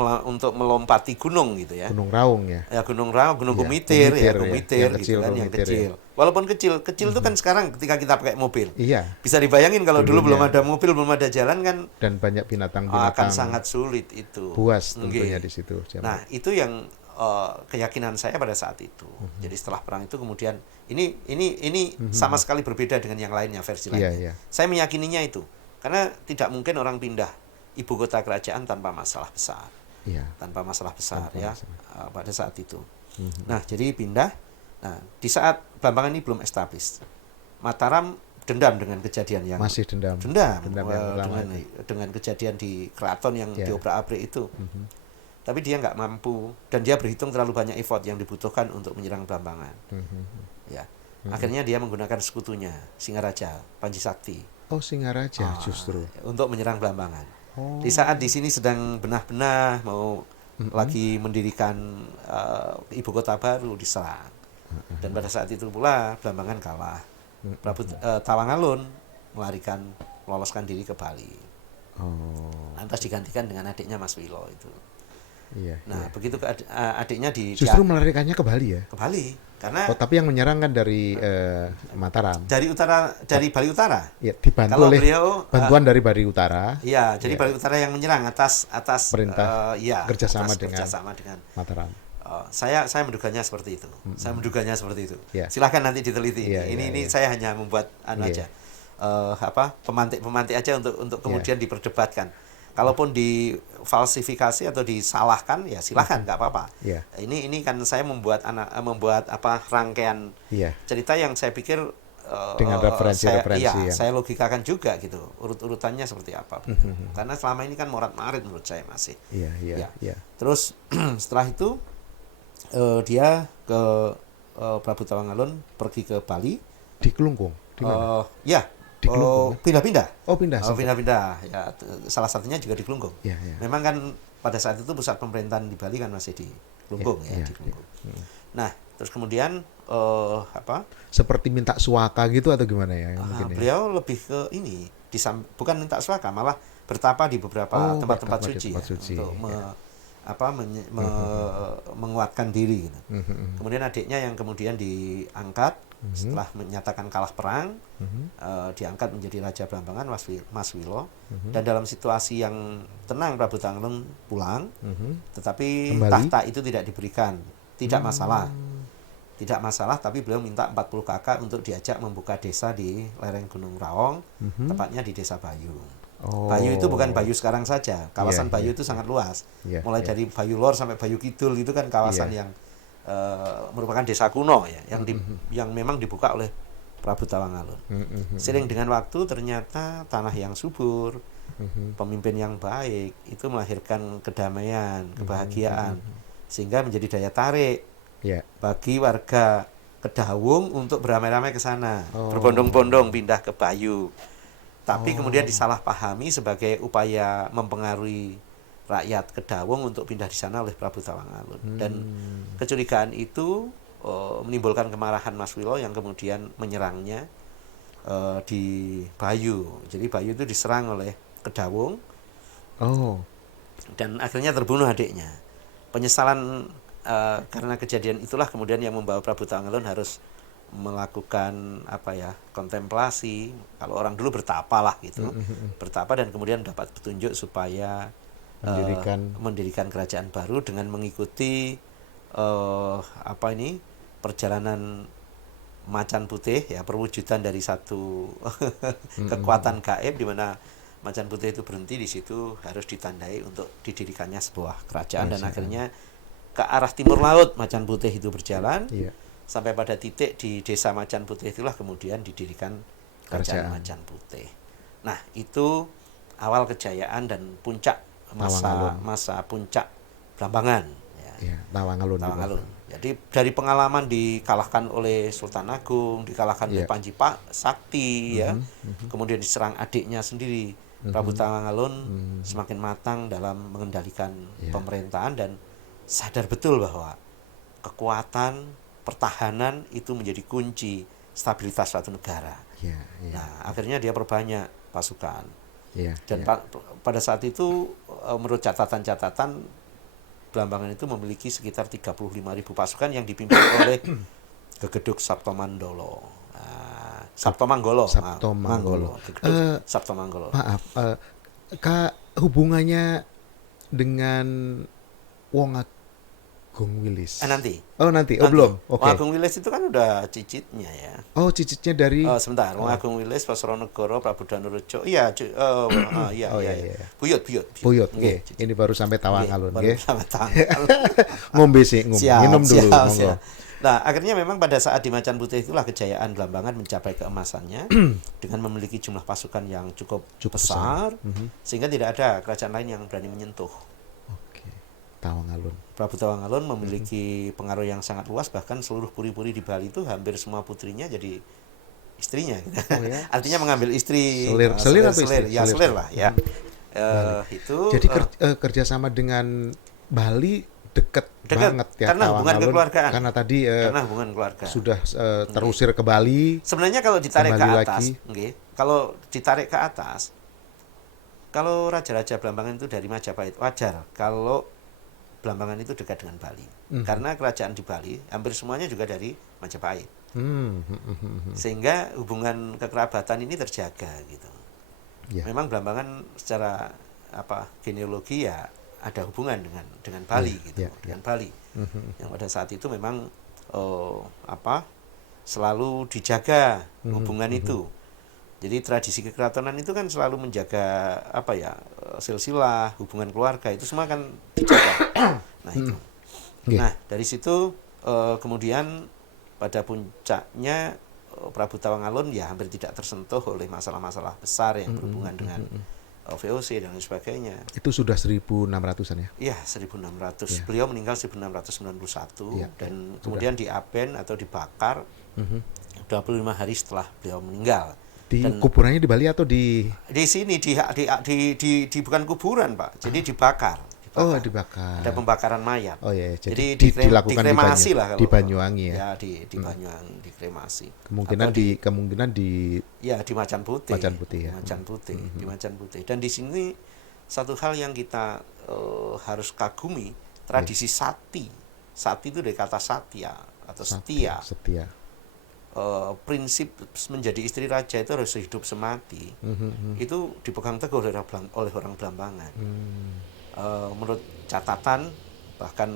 melompati gunung gitu ya. Gunung Raung ya. Gunung Raung, Gunung Kumitir gitu kan, yang kecil. Walaupun kecil itu kan sekarang ketika kita pakai mobil. Bisa dibayangin kalau dulu belum ada mobil, belum ada jalan kan, dan banyak binatang akan sangat sulit itu. Buas tentunya di situ. Nah, itu yang keyakinan saya pada saat itu. Jadi setelah perang itu kemudian ini sama sekali berbeda dengan yang lainnya, versi lainnya. Saya meyakininya itu karena tidak mungkin orang pindah ibu kota kerajaan tanpa masalah besar. Pada saat itu. Nah, jadi pindah. Nah, di saat Blambangan ini belum established, Mataram dendam dengan kejadian yang masih dendam dendam yang pertama dengan kejadian di keraton yang Ya. diobrak-abrik itu. Tapi dia nggak mampu dan dia berhitung terlalu banyak effort yang dibutuhkan untuk menyerang Blambangan. Ya. Akhirnya dia menggunakan sekutunya Singaraja, Panji Sakti. Oh, Singaraja justru Untuk menyerang Blambangan. Di saat di sini sedang benah-benah mau lagi mendirikan ibu kota baru diserang. Dan pada saat itu pula Blambangan kalah. Prabu Tawangalun meloloskan diri ke Bali. Lantas digantikan dengan adiknya Mas Wilo itu. Iya, Nah, begitu adiknya justru melarikannya ke Bali ya? Ke Bali, karena tapi yang menyerang kan dari Mataram. Dari Bali Utara. Ya, dibantu Kalau oleh beliau bantuan dari Bali Utara. Iya, jadi Bali Utara yang menyerang atas perintah kerjasama dengan Mataram. Saya menduganya seperti itu. Saya menduganya seperti itu. Ya. Silahkan nanti diteliti. Ya, ini saya hanya membuat aja. Pemantik aja untuk kemudian diperdebatkan. Kalaupun difalsifikasi atau disalahkan ya silahkan, nggak apa-apa. Yeah. Ini kan saya membuat rangkaian cerita yang saya pikir dengan referensi-referensi saya logikakan juga gitu, urut-urutannya seperti apa. Karena selama ini kan morat-marit menurut saya masih. Iya. Terus setelah itu dia ke Prabu Tawangalun pergi ke Bali. Di Kelungkung. Di mana? Pindah-pindah. Pindah-pindah. Ya, salah satunya juga di Kelungkung. Ya. Memang kan pada saat itu pusat pemerintahan di Bali kan masih di Kelungkung di Kelungkung. Nah, terus kemudian seperti minta suaka gitu atau gimana ya? Beliau lebih ke ini, bukan minta suaka, malah bertapa di beberapa tempat-tempat suci, untuk menguatkan diri gitu. Kemudian adiknya yang kemudian diangkat setelah menyatakan kalah perang, diangkat menjadi Raja Blambangan, Mas Wilo. Dan dalam situasi yang tenang Prabu Tawangalun pulang, tetapi kembali, tahta itu tidak diberikan. Tidak masalah, tapi beliau minta 40 kakak untuk diajak membuka desa di lereng Gunung Raung, tepatnya di Desa Bayu. Bayu itu bukan Bayu sekarang saja, kawasan Bayu itu sangat luas. Mulai dari Bayu Lor sampai Bayu Kidul itu kan kawasan yang merupakan desa kuno ya, yang memang dibuka oleh Prabu Tawangalun. Seiring dengan waktu ternyata tanah yang subur, pemimpin yang baik itu melahirkan kedamaian, kebahagiaan, sehingga menjadi daya tarik bagi warga Kedawung untuk beramai-ramai ke sana, berbondong-bondong pindah ke Bayu. Tapi kemudian disalahpahami sebagai upaya mempengaruhi rakyat Kedawung untuk pindah di sana oleh Prabu Tawangalun. Dan kecurigaan itu menimbulkan kemarahan Mas Wilo yang kemudian menyerangnya di Bayu. Jadi Bayu itu diserang oleh Kedawung. Dan akhirnya terbunuh adiknya. Penyesalan karena kejadian itulah kemudian yang membawa Prabu Tawangalun harus melakukan kontemplasi. Kalau orang dulu bertapa lah gitu, bertapa dan kemudian dapat petunjuk supaya mendirikan kerajaan baru dengan mengikuti perjalanan macan putih ya, perwujudan dari satu kekuatan gaib di mana macan putih itu berhenti di situ, harus ditandai untuk didirikannya sebuah kerajaan. Dan akhirnya ke arah timur laut macan putih itu berjalan sampai pada titik di desa Macan Putih, itulah kemudian didirikan kerajaan Macan Putih. Nah, itu awal kejayaan dan puncak masa puncak Blambangan ya. Tawangalun. Jadi dari pengalaman dikalahkan oleh Sultan Agung, dikalahkan oleh Panji Sakti ya. Kemudian diserang adiknya sendiri. Prabu Tawangalun semakin matang dalam mengendalikan pemerintahan dan sadar betul bahwa kekuatan pertahanan itu menjadi kunci stabilitas suatu negara. Nah, akhirnya dia perbanyak pasukan. Dan pada saat itu menurut catatan-catatan Blambangan itu memiliki sekitar 35.000 pasukan yang dipimpin oleh Gegeduk Sabtomandolo. Sabtomanggolo. Maaf, hubungannya dengan Agung Wilis. Nanti. Oh nanti. Oh belum. Oke. Wong Agung Wilis itu kan udah cicitnya ya. Oh cicitnya dari. Sebentar. Wong Agung Wilis, Wasronegoro, Prabu Danurejo. Iya. Iya. Buyut. Buyut. Oke. Ini baru sampai Tawangalun. Baru sampai Tawangalun. Ngombe sih. Minum dulu. Siap. Nah, akhirnya memang pada saat di Macan Putih itulah kejayaan Blambangan mencapai keemasannya dengan memiliki jumlah pasukan yang cukup besar, sehingga tidak ada kerajaan lain yang berani menyentuh. Oke. Tawangalun. Prabu Tawangalun memiliki pengaruh yang sangat luas, bahkan seluruh puri-puri di Bali itu hampir semua putrinya jadi istrinya. Oh, ya? Artinya mengambil istri. Selir lah ya. Itu. Jadi kerjasama dengan Bali dekat banget ya, karena hubungan kekeluargaan. Karena tadi karena hubungan keluarga sudah terusir ke Bali. Sebenarnya kalau ditarik ke atas, kalau ditarik ke atas, kalau raja-raja Blambangan itu dari Majapahit wajar kalau Blambangan itu dekat dengan Bali. Karena kerajaan di Bali hampir semuanya juga dari Majapahit. Sehingga hubungan kekerabatan ini terjaga gitu. Yeah. Memang Blambangan secara genealogi ya ada hubungan dengan Bali dengan Bali. Yang pada saat itu memang selalu dijaga hubungan itu. Jadi tradisi kekeratonan itu kan selalu menjaga silsilah, hubungan keluarga itu semua kan dijaga. Nah itu. Nah dari situ kemudian pada puncaknya Prabu Tawangalun ya hampir tidak tersentuh oleh masalah-masalah besar yang berhubungan dengan VOC dan lain sebagainya. Itu sudah 1600-an ya? Iya, 1600. Ya. Beliau meninggal 1691 dan kemudian diaben atau dibakar 25 hari setelah beliau meninggal. Kuburannya di Bali atau di sini di bukan kuburan, Pak. Jadi dibakar. Oh, dibakar. Ada pembakaran mayat. Oh iya, jadi dilakukan dikremasi lah kalau di Banyuwangi ya. Ya, di Banyuwangi dikremasi. Kemungkinan di ya di Macan Putih. Macan Putih ya. Di Macan Putih. Dan di sini satu hal yang kita harus kagumi, tradisi sati. Sati itu dari kata satya atau setia. Setia. Prinsip menjadi istri raja itu harus hidup semati. Itu dipegang teguh oleh orang Blambangan. Menurut catatan bahkan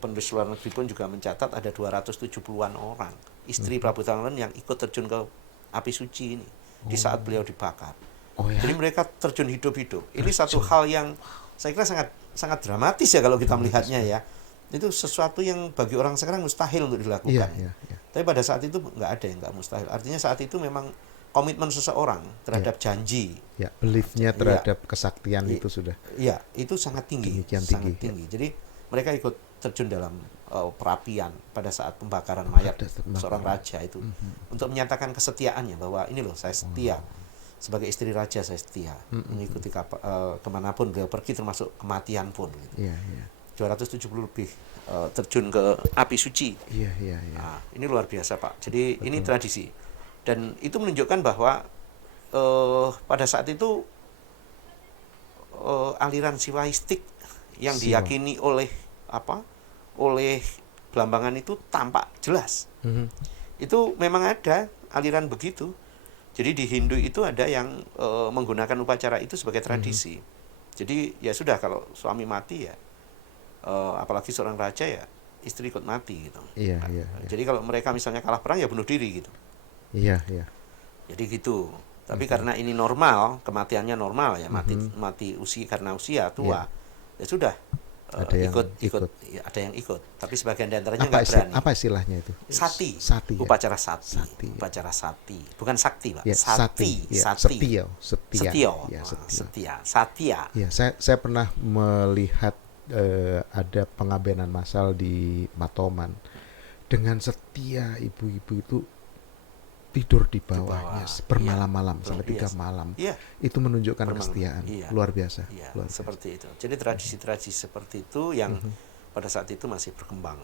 penulis luar negeri pun juga mencatat ada 270-an orang istri Prabu Tawangalun yang ikut terjun ke api suci ini di saat beliau dibakar. Jadi mereka terjun hidup-hidup. Ini satu hal yang saya kira sangat dramatis ya kalau kita melihatnya ya. Itu sesuatu yang bagi orang sekarang mustahil untuk dilakukan. Tapi pada saat itu nggak ada yang nggak mustahil. Artinya saat itu memang komitmen seseorang terhadap janji. Ya, beliefnya terhadap kesaktian itu sudah. Ya, itu sangat tinggi. Sangat tinggi. Jadi mereka ikut terjun dalam perapian pada saat pembakaran mayat seorang raja itu untuk menyatakan kesetiaannya bahwa ini loh saya setia sebagai istri raja, saya setia mengikuti kemanapun beliau pergi termasuk kematian pun. Gitu. 270 lebih terjun ke api suci. Nah, ini luar biasa Pak. Jadi ini tradisi. Dan itu menunjukkan bahwa pada saat itu aliran siwaistik yang diyakini oleh Blambangan itu tampak jelas. Itu memang ada aliran begitu. Jadi di Hindu itu ada yang menggunakan upacara itu sebagai tradisi. Jadi ya sudah kalau suami mati ya apalagi seorang raja ya istri ikut mati gitu. Jadi kalau mereka misalnya kalah perang ya bunuh diri gitu. Jadi gitu. Tapi karena ini normal, kematiannya normal ya, mati karena usia tua. Ya sudah. Ada yang ikut. Ya, ada yang ikut. Tapi sebagian di antaranya nggak berani. Apa istilahnya itu? Sati. Upacara sati. Upacara sati. Bukan sakti, Pak. Sati. Setia. Satya. Ya, saya pernah melihat ada pengabenan massal di Matoman. Dengan setia ibu-ibu itu tidur di bawahnya bermalam-malam sampai 3 malam. Itu menunjukkan kesetiaan luar biasa. Luar biasa. Seperti itu. Jadi tradisi-tradisi seperti itu yang pada saat itu masih berkembang.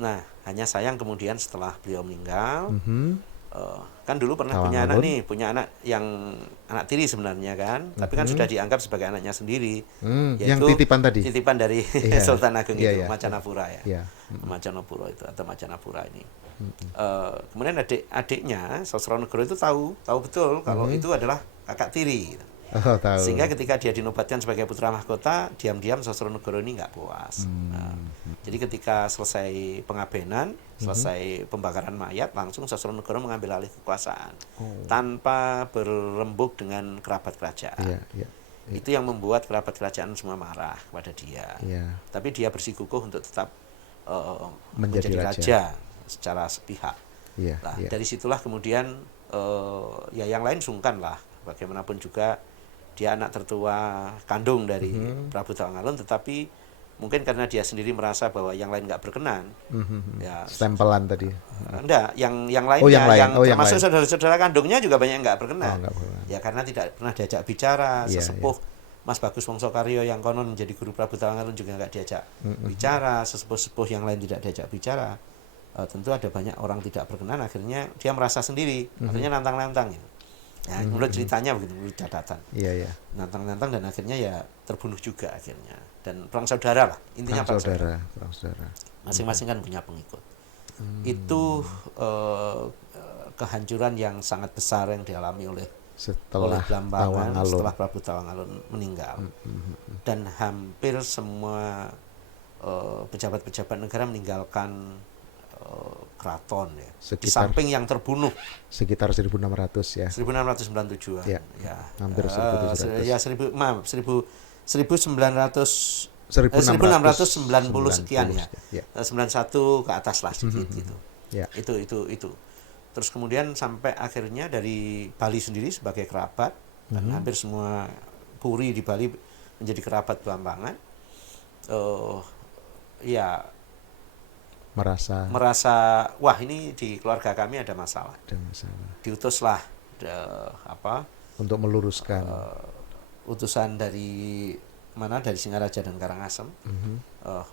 Nah, hanya sayang kemudian setelah beliau meninggal, kan dulu pernah punya anak yang anak tiri sebenarnya kan, tapi kan sudah dianggap sebagai anaknya sendiri. Yang titipan dari Sultan Agung itu, Macanapura ya. Macanapura itu atau Macanapura ini. Kemudian adiknya Sosronegoro itu tahu betul kalau itu adalah kakak tiri. Oh, tahu. Sehingga ketika dia dinobatkan sebagai putra mahkota, diam-diam Sosronegoro ini nggak puas. Nah, jadi ketika selesai pengabenan, selesai pembakaran mayat, langsung Sosronegoro mengambil alih kekuasaan tanpa berrembuk dengan kerabat kerajaan. Iya, iya. Itu yang membuat kerabat kerajaan semua marah kepada dia. Iya. Tapi dia bersikukuh untuk tetap Menjadi raja secara sepihak. Iya, Nah, iya. dari situlah kemudian ya yang lain sungkan lah. Bagaimanapun juga dia anak tertua kandung dari Prabu Tawangalun, tetapi mungkin karena dia sendiri merasa bahwa yang lain nggak berkenan, ya Stempelan tadi. enggak, yang lainnya, Oh, yang lain. yang Oh, yang termasuk lain. saudara-saudara kandungnya juga banyak yang nggak Oh, berkenan. nggak berkenan. Ya karena tidak pernah diajak bicara. Iya, Sesepuh Mas Bagus Wongso Karyo yang konon menjadi guru Prabu Tawangalun juga nggak diajak bicara. Sesepuh-sepuh yang lain tidak diajak bicara. Tentu ada banyak orang tidak berkenan. Akhirnya dia merasa sendiri. Akhirnya nantang-nantang. Ya, menurut ceritanya begitu, menurut catatan. Iya, iya. Nantang-nantang dan akhirnya ya terbunuh juga akhirnya. Dan perang saudara lah. Intinya perang saudara. Perang saudara. Masing-masing kan punya pengikut. Itu kehancuran yang sangat besar yang dialami oleh Setelah Blambangan Tawangalun. setelah Prabu Tawangalun meninggal. Dan hampir semua pejabat-pejabat negara meninggalkan keraton ya. Di samping yang terbunuh Sekitar 1600 ya. 1697-an Ya, ya. hampir 1700. Ya 1900 1690 sekian ya. 91 ke atas lah sedikit gitu. Ya. Itu. Terus kemudian sampai akhirnya dari Bali sendiri sebagai kerabat, dan hampir semua puri di Bali menjadi kerabat Blambangan. Ya merasa wah ini di keluarga kami ada masalah. Diutuslah untuk meluruskan utusan dari Singaraja dan Karangasem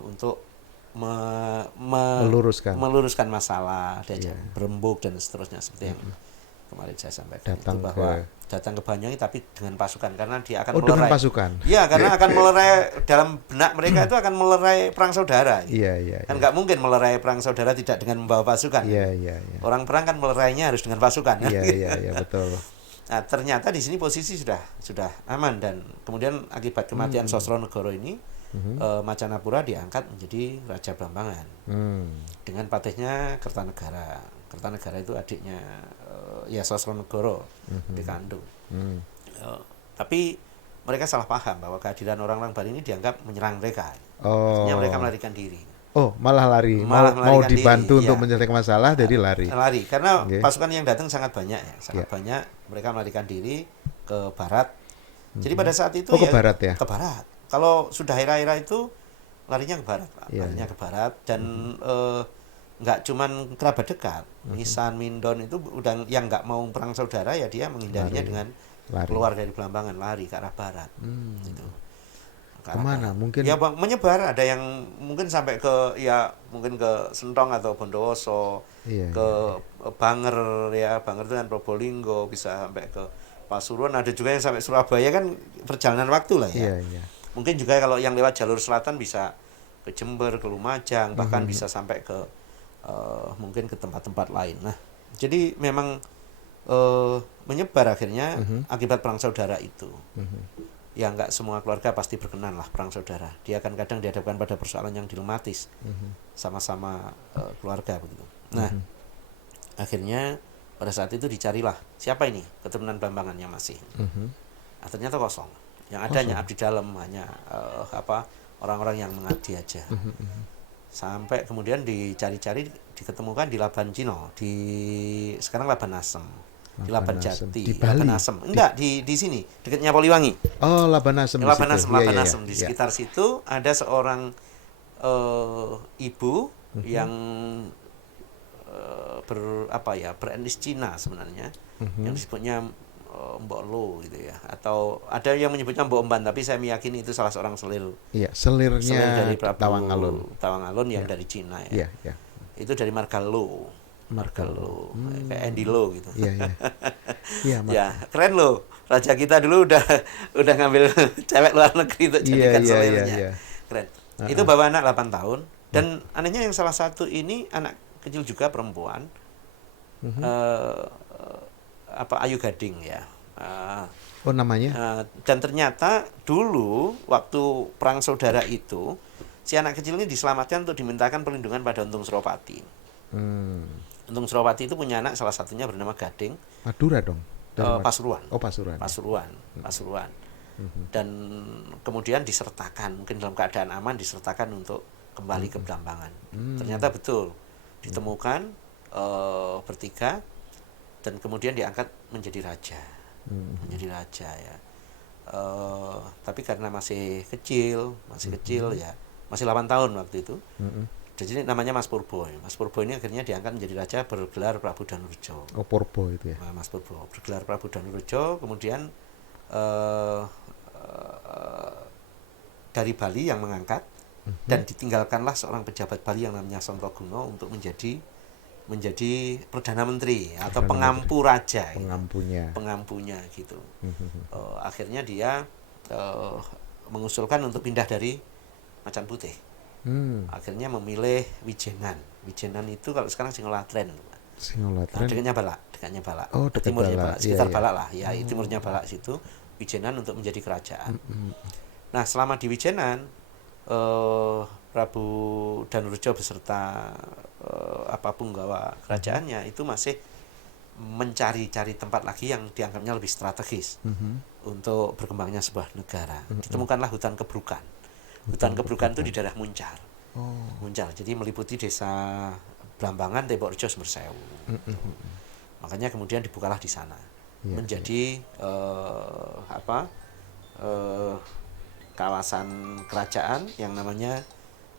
untuk meluruskan masalah, berembuk dan seterusnya seperti yang kemarin saya sampaikan. Datang ke Banyuwangi tapi dengan pasukan karena dia akan melerai. Dengan pasukan. Iya, karena akan melerai dalam benak mereka itu akan melerai perang saudara. Iya. Kan nggak mungkin melerai perang saudara tidak dengan membawa pasukan. Iya. Orang perang kan melerainya harus dengan pasukan. Iya, betul. Nah, ternyata di sini posisi sudah aman dan kemudian akibat kematian Sosronegoro ini Macanapura diangkat menjadi Raja Blambangan dengan patihnya Kertanegara. Kertanegara itu adiknya Sosronegoro dikandung. Tapi mereka salah paham bahwa kehadiran orang-orang Bali ini dianggap menyerang mereka. Akhirnya mereka melarikan diri. Oh, malah lari. Mau dibantu untuk menyelesaikan masalah, jadi lari. Lari karena pasukan yang datang sangat banyak ya, sangat banyak. Mereka melarikan diri ke barat. Jadi pada saat itu ke barat ya. Ke barat. Kalau sudah era-era itu larinya ke barat, Pak. Larinya ke barat dan nggak cuman kerabat dekat, Nisan, Mindon itu udah yang nggak mau perang saudara ya dia menghindarinya dengan keluar dari Blambangan, lari ke arah barat. Gitu. Kemana? Mungkin ya bang, menyebar, ada yang mungkin sampai ke mungkin ke Sentong atau Bondowoso, ke Banger ya, Banger itu kan Probolinggo, bisa sampai ke Pasuruan, ada juga yang sampai Surabaya, kan perjalanan waktu lah ya. Mungkin juga kalau yang lewat jalur selatan bisa ke Jember, ke Lumajang, bahkan bisa sampai ke mungkin ke tempat-tempat lain. Nah, jadi memang menyebar akhirnya akibat perang saudara itu. Ya nggak semua keluarga pasti berkenan lah perang saudara. Dia akan kadang dihadapkan pada persoalan yang dilematis sama-sama keluarga begitu. Nah, akhirnya pada saat itu dicarilah siapa ini keturunan Blambangannya masih. Ternyata kosong. Yang adanya abdi dalam hanya orang-orang yang mengabdi aja. Sampai kemudian dicari-cari diketemukan di Laban Cino, sekarang Laban Asem. Di Laban Jati, di Bali. Laban Asem. Enggak, di sini, dekatnya Poliwangi. Oh, Laban Asem. Laban Asem. Di sekitar situ ada seorang ibu yang beretnis Cina sebenarnya, yang disebutnya Mbok Lo gitu ya, atau ada yang menyebutnya Mbok Emban, tapi saya meyakini itu salah seorang selir. Iya, selirnya selir dari Prabu Tawangalun yang dari Cina ya. Iya. Itu dari marga Lo. Kayak Andy Lo gitu. Iya. Ya, keren loh. Raja kita dulu udah ngambil cewek luar negeri untuk jadikan selirnya. Iya. Keren. Itu bawa anak 8 tahun dan anehnya yang salah satu ini anak kecil juga perempuan. Ayu Gading ya. Oh, namanya? Dan ternyata dulu waktu perang saudara itu si anak kecil ini diselamatkan untuk dimintakan perlindungan pada Untung Suropati. Untung Suropati itu punya anak, salah satunya bernama Gading. Madura dong? Pasuruan. Oh, Pasuruan. Pasuruan. Dan kemudian disertakan, mungkin dalam keadaan aman disertakan untuk kembali ke Blambangan. Ternyata betul ditemukan bertiga dan kemudian diangkat menjadi raja. Ya. Tapi karena masih kecil ya, masih 8 tahun waktu itu. Jadi namanya Mas Purbo. Mas Purbo ini akhirnya diangkat menjadi raja bergelar Prabu Danurjo. Oh, Purbo itu ya. Mas Purbo bergelar Prabu Danurjo, kemudian dari Bali yang mengangkat dan ditinggalkanlah seorang pejabat Bali yang namanya Sontoguno untuk menjadi perdana menteri atau pengampu raja, pengampunya gitu. Akhirnya dia mengusulkan untuk pindah dari Macan Putih. Akhirnya memilih Wijenan itu kalau sekarang Singolatren. Dekatnya Balak. Oh, timurnya Balak, sekitar iya. Balak lah ya, timurnya Balak situ Wijenan untuk menjadi kerajaan. Nah, selama di Wijenan Prabu Danurjo beserta punggawa kerajaannya itu masih mencari-cari tempat lagi yang dianggapnya lebih strategis untuk berkembangnya sebuah negara. Ditemukanlah hutan Kebrukan. Hutan Kebrukan itu di daerah Muncar. Muncar, jadi meliputi desa Blambangan, Tembok Rejo, Sumbersewu. Makanya kemudian dibukalah di sana. Menjadi kawasan kerajaan yang namanya,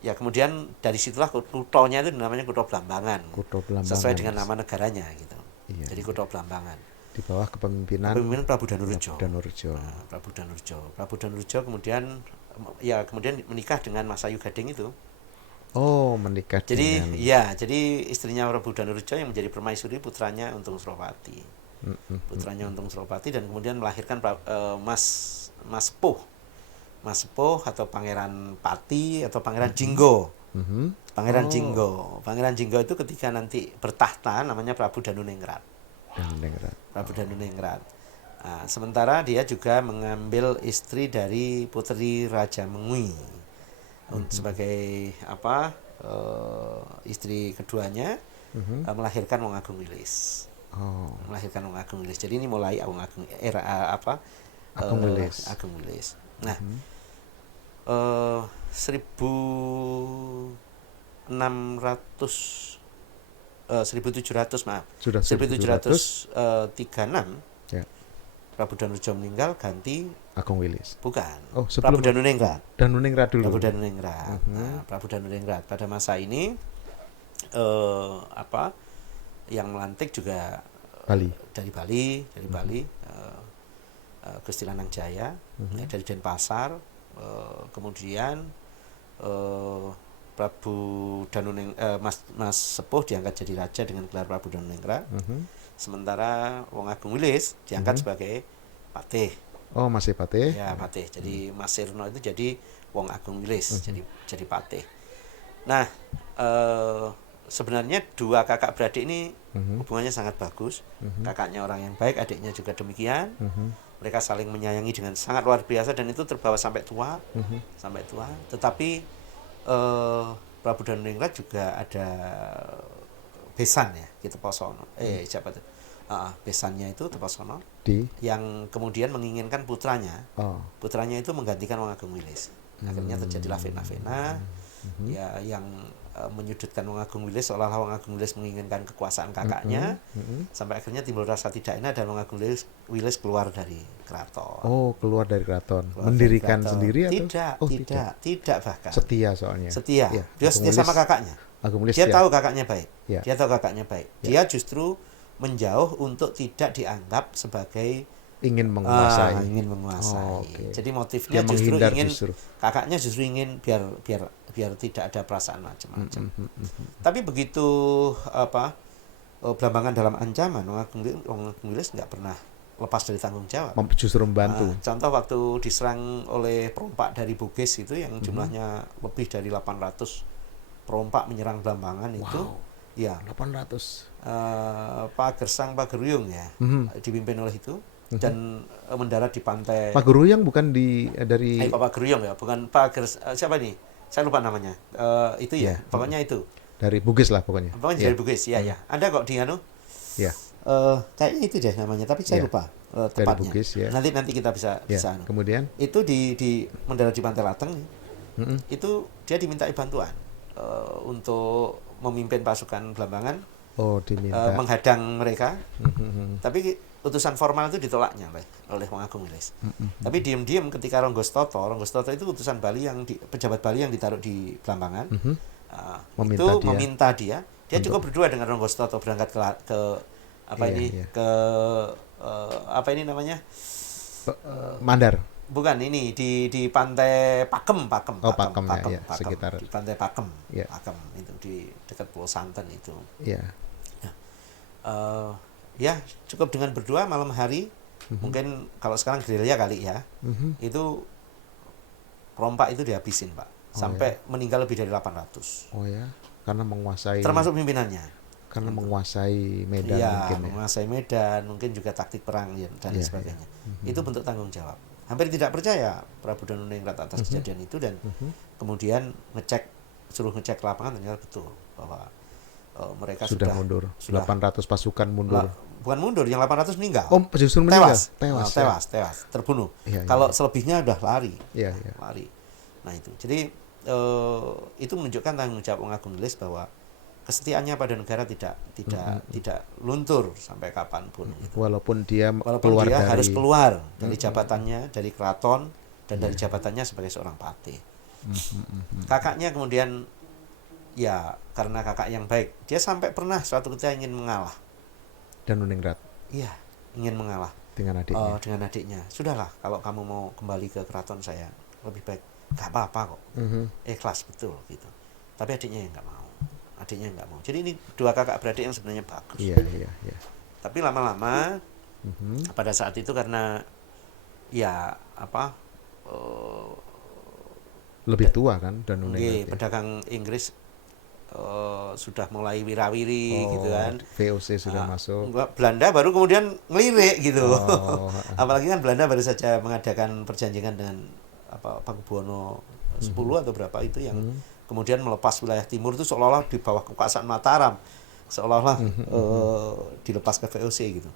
ya kemudian dari situlah kutonya itu namanya Kutha Blambangan. Sesuai dengan nama negaranya gitu. Jadi Kutha Blambangan. Di bawah kepemimpinan Prabu Danurjo. Prabu Danurjo kemudian menikah dengan Mas Ayu Gading itu. Oh, menikah dengan. Jadi istrinya Prabu Danurjo yang menjadi permaisuri putranya Untung Suropati. Dan kemudian melahirkan Mas Sepuh atau Pangeran Pati atau Pangeran Jinggo. Pangeran Jinggo itu ketika nanti bertahta namanya Prabu Danuningrat. Nah, sementara dia juga mengambil istri dari putri Raja Mengui sebagai istri keduanya, melahirkan Wong Agung Wilis. Jadi ini mulai Wong Agung era Agung Wilis. Nah, 1700 1736 ya. Prabu Danurjo meninggal, ganti Agung Wilis. Bukan. Oh, sebelum Prabu Danuningrat. Dulu. Prabu Danuningrat. Nah, Prabu Danuningrat pada masa ini yang melantik juga dari Bali, Gusti Lanang Jaya, dari Denpasar, kemudian Prabu Mas Sepuh diangkat jadi raja dengan gelar Prabu Danuningrat. Sementara Wong Agung Wilis diangkat sebagai patih. Oh, masih patih? Ya, patih. Jadi Mas Sirno itu jadi Wong Agung Wilis, jadi patih. Nah, sebenarnya dua kakak beradik ini hubungannya sangat bagus. Kakaknya orang yang baik, adiknya juga demikian. Mereka saling menyayangi dengan sangat luar biasa dan itu terbawa sampai tua. Tetapi Prabu Danuningrat juga ada besan ya, gitu Posono. Siapa itu? Besannya itu Teposono yang kemudian menginginkan putranya. Putranya itu menggantikan Wong Agung Wilis. Akhirnya terjadilah fitnah-fitnah ya yang menyudutkan Wong Agung Wilis, seolah-olah Wong Agung Wilis menginginkan kekuasaan kakaknya, sampai akhirnya timbul rasa tidak enak dan Wong Agung Wilis keluar dari keraton. Oh, keluar dari keraton. Mendirikan sendiri atau? Tidak bahkan. Setia soalnya. Ya, dia setia sama kakaknya. Dia tahu kakaknya baik. Ya. Dia justru menjauh untuk tidak dianggap sebagai ingin menguasai. Jadi motifnya kakaknya justru ingin biar tidak ada perasaan macam-macam. Tapi begitu Blambangan dalam ancaman, Wong Agung Wilis nggak pernah lepas dari tanggung jawab. Justru membantu. Contoh waktu diserang oleh perompak dari Bugis itu yang jumlahnya lebih dari 800 perompak menyerang Blambangan itu. Ya, 800. Pak Gersang Pak Geruyung ya, dipimpin oleh itu. dan mendarat di pantai. Pak Geruyang bukan dari Pak Geruyang ya, bukan Pak siapa nih? Saya lupa namanya. Itu ya, pokoknya itu. Dari Bugis lah pokoknya. Pokoknya dari Bugis, ya. Ada kok di anu. Ya. Kayaknya itu deh namanya, tapi saya lupa tepatnya. Dari Bugis, ya. Nanti kita bisa anu. Kemudian itu di mendarat di Pantai Lateng. Itu dia dimintai bantuan untuk memimpin pasukan Blambangan. Diminta menghadang mereka. Tapi utusan formal itu ditolaknya oleh Wong Agung Wilis. Tapi diam-diam ketika Ronggo Stoto itu utusan Bali pejabat Bali yang ditaruh di Blambangan. Meminta dia cukup berdua dengan Ronggo Stoto berangkat ke Mandar. Bukan, ini di pantai Pakem. Pakem, sekitar di pantai Pakem. Pakem itu di dekat Pulau Santen itu. Ya cukup dengan berdua malam hari. Mungkin kalau sekarang gerilya kali ya. Itu perompak itu dihabisin, Pak. Sampai meninggal lebih dari 800. Karena menguasai, termasuk pimpinannya. Karena menguasai Medan mungkin menguasai Medan, mungkin juga taktik perang dan sebagainya. Itu bentuk tanggung jawab. Hampir tidak percaya Prabu Danuningrat atas kejadian itu, dan kemudian suruh ngecek lapangan, ternyata betul bahwa mereka sudah mundur. 800 pasukan mundur. Bukan mundur, yang 800 meninggal. Justru meninggal. Tewas, terbunuh. Kalau selebihnya udah lari. Lari. Nah itu. Jadi itu menunjukkan tanggung jawab Wong Agung Wilis bahwa kesetiaannya pada negara tidak luntur sampai kapanpun. Walaupun dia harus keluar dari jabatannya, dari keraton, dan dari jabatannya sebagai seorang patih. Kakaknya kemudian, ya karena kakak yang baik, dia sampai pernah suatu ketika ingin mengalah. Danuningrat. Iya, ingin mengalah dengan adiknya. Dengan adiknya. Sudahlah, kalau kamu mau kembali ke keraton saya, lebih baik. Gak apa-apa kok. Ikhlas betul gitu. Tapi adiknya yang nggak mau. Jadi ini dua kakak beradik yang sebenarnya bagus. Iya. Tapi lama-lama pada saat itu karena lebih tua kan Danuningrat. Pedagang Inggris sudah mulai wirawiri gitu kan. VOC sudah masuk. Belanda baru kemudian ngelirik gitu. Apalagi kan Belanda baru saja mengadakan perjanjian dengan Pakubuwono 10 atau berapa itu yang kemudian melepas wilayah timur itu seolah-olah di bawah kekuasaan Mataram, seolah-olah dilepas ke VOC gitu.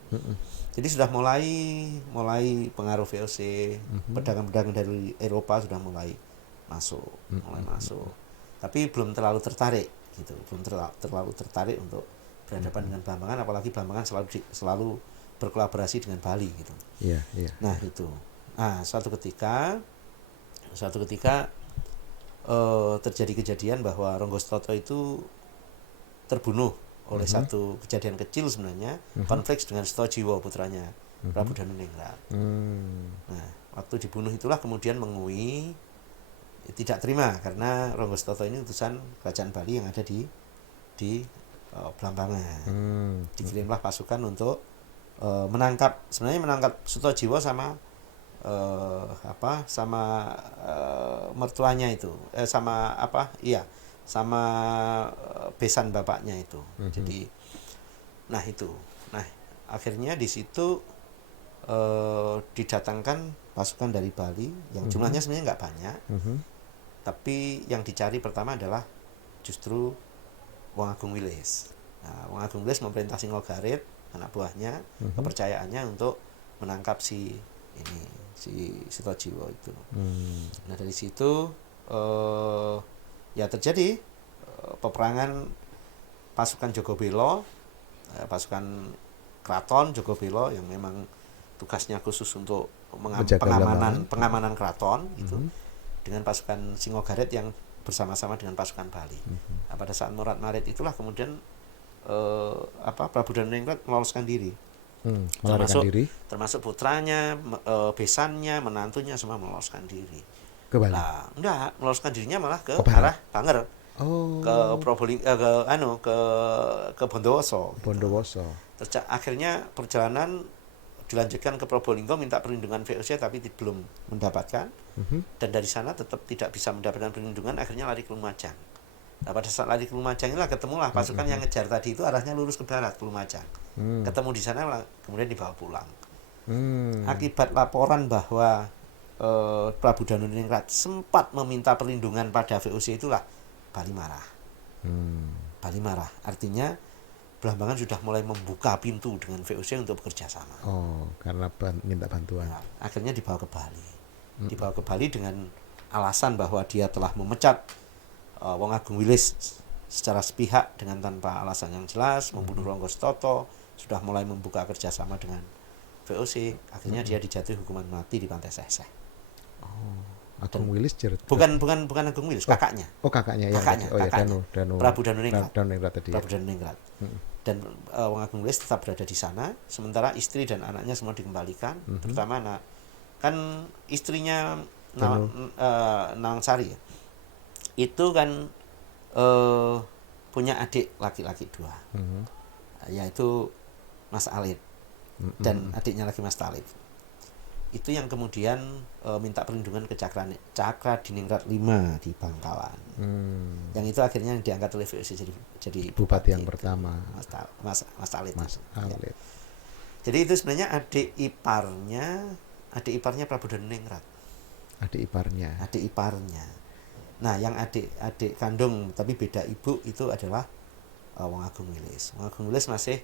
Jadi sudah mulai pengaruh VOC, pedagang-pedagang dari Eropa sudah mulai masuk. Tapi belum terlalu tertarik gitu, terlalu tertarik untuk berhadapan dengan Blambangan, apalagi Blambangan selalu berkolaborasi dengan Bali gitu. Nah itu. Suatu ketika terjadi kejadian bahwa Ronggo Stoto itu terbunuh oleh satu kejadian kecil sebenarnya, konflik dengan Setojiwo putranya Prabu Danuningrat. Nah, waktu dibunuh itulah kemudian Mengui tidak terima karena Ronggo Stoto ini utusan kerajaan Bali yang ada di Blambangan. Dikirimlah pasukan untuk menangkap Setojiwo sama mertuanya itu, sama besan bapaknya itu. Jadi akhirnya di situ didatangkan pasukan dari Bali yang jumlahnya sebenarnya nggak banyak, tapi yang dicari pertama adalah justru Wong Agung Wilis. Wong Agung Wilis memerintah Singogarit, anak buahnya, kepercayaannya untuk menangkap si Setojiwo itu. Nah dari situ terjadi peperangan pasukan Jogobelo, pasukan keraton Jogobelo yang memang tugasnya khusus untuk pengamanan keraton gitu, dengan pasukan Singogarit yang bersama-sama dengan pasukan Bali. Pada saat Morat Marit itulah kemudian Prabu Danuningrat meloloskan diri. Termasuk putranya, besannya, menantunya semua meloloskan diri. Ke Bali? Enggak, meloloskan dirinya malah ke arah Banger. Ke ke Bondowoso. Akhirnya perjalanan dilanjutkan ke Probolinggo minta perlindungan VOC tapi belum mendapatkan. Dan dari sana tetap tidak bisa mendapatkan perlindungan, akhirnya lari ke Lumajang. Nah, pada saat lari ke Lumajang inilah ketemulah pasukan yang ngejar tadi itu arahnya lurus ke barat ke Lumajang. Ketemu di sana kemudian dibawa pulang. Akibat laporan bahwa Prabu Danuningrat sempat meminta perlindungan pada VOC, itulah Bali marah. Bali marah, artinya Blambangan sudah mulai membuka pintu dengan VOC untuk bekerja sama. Oh, karena minta bantuan. Nah, akhirnya dibawa ke Bali. Dibawa ke Bali dengan alasan bahwa dia telah memecat Wong Agung Wilis secara sepihak dengan tanpa alasan yang jelas, membunuh Ronggo Stoto, sudah mulai membuka kerjasama dengan VOC. Akhirnya dia dijatuhi hukuman mati di Pantai Seseh. Agung Wilis bukan Agung Wilis, kakaknya. Oh, kakaknya ya. Kakaknya, Oh ya, kakaknya. Prabu Danuningrat. Danuningrat tadi. Prabu Danuningrat. Dan Wong Agung Wilis tetap berada di sana, sementara istri dan anaknya semua dikembalikan, terutama anak. Kan istrinya Nawang Sari ya. Itu kan punya adik laki-laki 2. Yaitu Mas Alit dan adiknya lagi Mas Talib. Itu yang kemudian minta perlindungan ke Cakra Diningrat 5 di Bangkalan. Yang itu akhirnya diangkat oleh VOC jadi bupati yang pertama. Mas Alit. Mas Alit. Ya. Jadi itu sebenarnya adik iparnya Prabu Danuningrat. Adik iparnya. Nah, yang adik kandung tapi beda ibu itu adalah Wong Agung Wilis. Wong Agung Wilis masih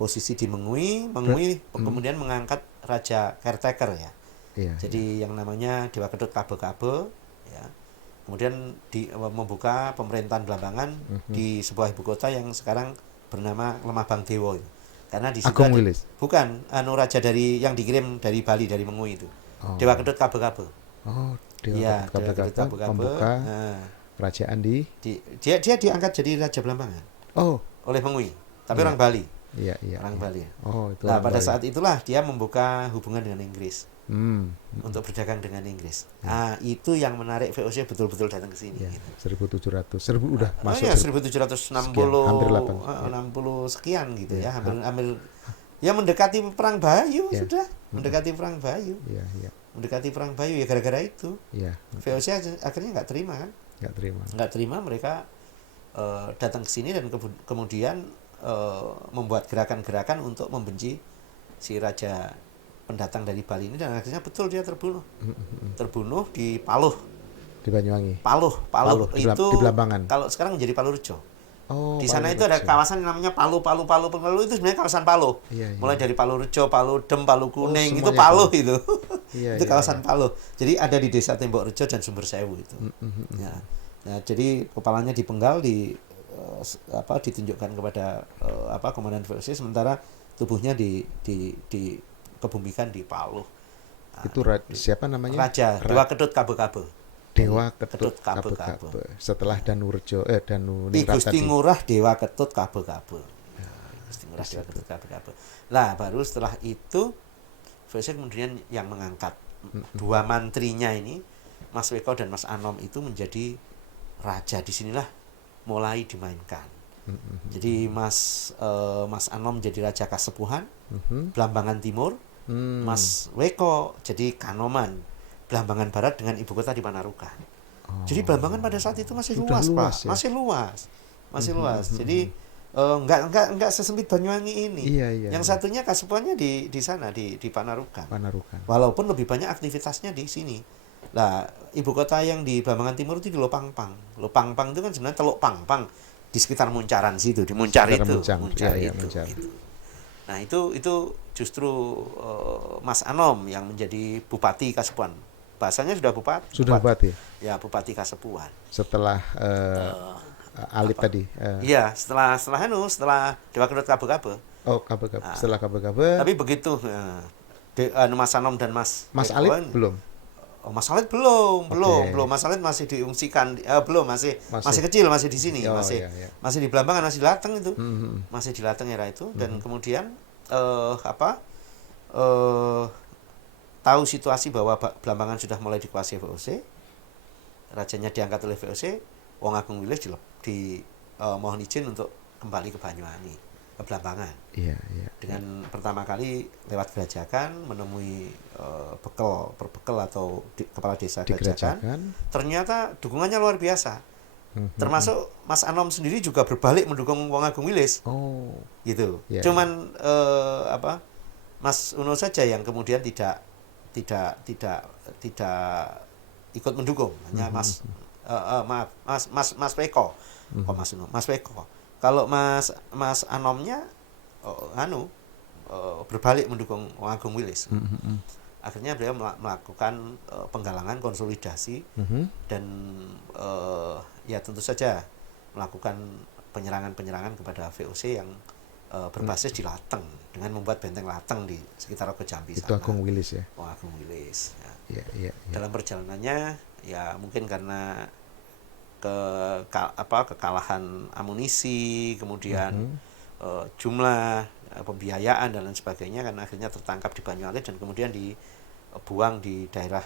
posisi di Mengui kemudian mengangkat raja caretaker ya. Iya, jadi yang namanya Dewa Kedut Kabe-Kabe ya. Kemudian membuka pemerintahan Blambangan di sebuah ibu kota yang sekarang bernama Lemabang Dewa itu. Karena di situ bukan raja dari yang dikirim dari Bali, dari Mengui itu. Dewa Kedut Kabe-Kabe. Oh, Dewa Kedut Kabe-Kabe membuka kerajaan dia diangkat jadi raja Blambangan. Oh, oleh Mengui, tapi orang Bali. Iya. Orang Bali. Oh, itu nah, pada saat itulah dia membuka hubungan dengan Inggris. Untuk berdagang dengan Inggris. Nah, itu yang menarik VOC betul-betul datang ke sini. Ya, gitu. 1700 udah masuk. Oh ya, 1760 hampir 60 sekian gitu ya. Hampir ya mendekati perang Bayu sudah. Mendekati perang Bayu. Iya. Mendekati perang Bayu ya gara-gara itu. Iya. VOC akhirnya nggak terima kan? Nggak terima mereka datang ke sini dan kemudian membuat gerakan-gerakan untuk membenci si raja pendatang dari Bali ini, dan akhirnya betul dia terbunuh di Paluh, di Banyuwangi. Paluh itu di Blambangan. Kalau sekarang menjadi Palurejo. Oh, di sana itu ada kawasan yang namanya Paluh itu sebenarnya kawasan Paluh. Iya. Mulai dari Palurejo, Paludem, Paluh Kuning, itu Paluh itu. Itu kawasan Paluh. Jadi ada di Desa Tembok Rejo dan Sumber Sewu itu. Ya. Nah, jadi kepalanya dipenggal ditunjukkan kepada komandan VOC, sementara tubuhnya dikebumikan di Paluh. Nah, itu siapa namanya? Raja Dewa Kedut Kabe-Kabe. Dewa Ketut Kabe-Kabe. Setelah Danurjo Danuningrat Gusti Ngurah Dewa Ketut Kabe-Kabe. Gusti Ngurah Dewa Ketut Kabe-Kabe. Nah, baru setelah itu VOC kemudian yang mengangkat 2 mantrinya ini, Mas Weko dan Mas Anom itu menjadi raja. Disinilah mulai dimainkan. Jadi Mas Anom jadi Raja Kasepuhan, Blambangan Timur, Mas Weko jadi Kanoman, Blambangan Barat dengan ibu kota di Panarukan. Jadi Blambangan pada saat itu masih luas, Pak. Ya? Masih luas. Jadi enggak sesempit Banyuwangi ini. Iya. Yang satunya Kasepuhannya di sana di Panarukan. Walaupun lebih banyak aktivitasnya di sini. Nah, ibu kota yang di Blambangan Timur itu di Lopangpang. Lopangpang itu kan sebenarnya Teluk Pangpang di sekitar Muncaran situ, di Muncar itu. Gitu. Nah, itu justru Mas Anom yang menjadi Bupati Kasepuhan. Bahasanya sudah Bupati. Ya, Bupati Kasepuhan. Setelah Alit tadi. Iya, setelah Dewa Kedut Kabe-Kabe. Oh, Kabe-Kabe. Setelah Kabe-Kabe. Tapi begitu Mas Anom dan Mas Alit belum. Oh, Mas Alit belum. Mas Alit masih diungsikan, masih kecil, masih di sini, masih di Blambangan, masih di Lateng itu, masih di Lateng era itu, dan kemudian tahu situasi bahwa Blambangan sudah mulai dikuasai VOC, rajanya diangkat oleh VOC, Wong Agung Wilis mohon izin untuk kembali ke Banyuwangi, ke Blambangan. Iya. Dengan pertama kali lewat Gerajakan menemui perbekal atau kepala desa Gerajakan. Ternyata dukungannya luar biasa. Termasuk Mas Anom sendiri juga berbalik mendukung Wong Agung Wilis. Oh. Gitu. Yeah. Cuman Mas Uno saja yang kemudian tidak ikut mendukung, hanya maaf Mas Peko, kok Mas Uno, Mas Peko. Kalau Mas Anomnya berbalik mendukung Wong Agung Willis. Akhirnya beliau melakukan penggalangan konsolidasi dan ya tentu saja melakukan penyerangan kepada VOC yang berbasis di Lateng dengan membuat benteng Lateng di sekitar Rogo Jambi itu sana. Agung Willis ya. Oh, Agung Willis. Ya. Dalam perjalanannya ya mungkin karena kekalahan amunisi, kemudian jumlah pembiayaan dan lain sebagainya, kan akhirnya tertangkap di Banyualit dan kemudian dibuang di daerah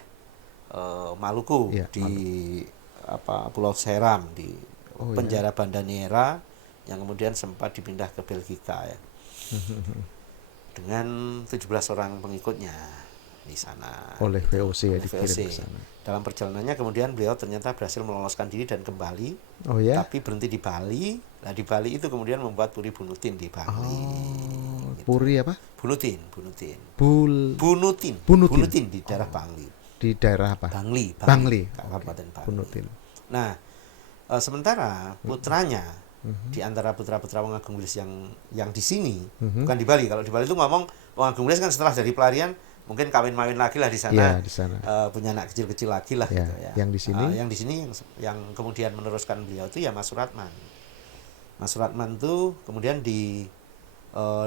Maluku, di Pulau Seram, di penjara Banda Neira yang kemudian sempat dipindah ke Belgika ya. Dengan 17 orang pengikutnya di sana. Oleh VOC ya, dikirim ke sana. Dalam perjalanannya kemudian beliau ternyata berhasil meloloskan diri dan kembali. Oh ya. Tapi berhenti di Bali. Nah, di Bali itu kemudian membuat Puri Bunutin di Bali. Gitu. Puri apa? Bunutin. Bunutin di daerah Bangli. Di daerah apa? Bangli. Kabupaten Bangli. Bunutin. Nah, sementara putranya di antara putra-putra Wong Agung Willis yang di sini, bukan di Bali. Kalau di Bali itu ngomong Wong Agung Willis kan setelah dari pelarian mungkin kawin-mawin lagi lah di sana. Ya, di sana. Punya anak kecil-kecil lagi lah gitu ya. Yang di sini? Yang di sini yang kemudian meneruskan beliau itu ya Mas Suratman. Mas Suratman itu kemudian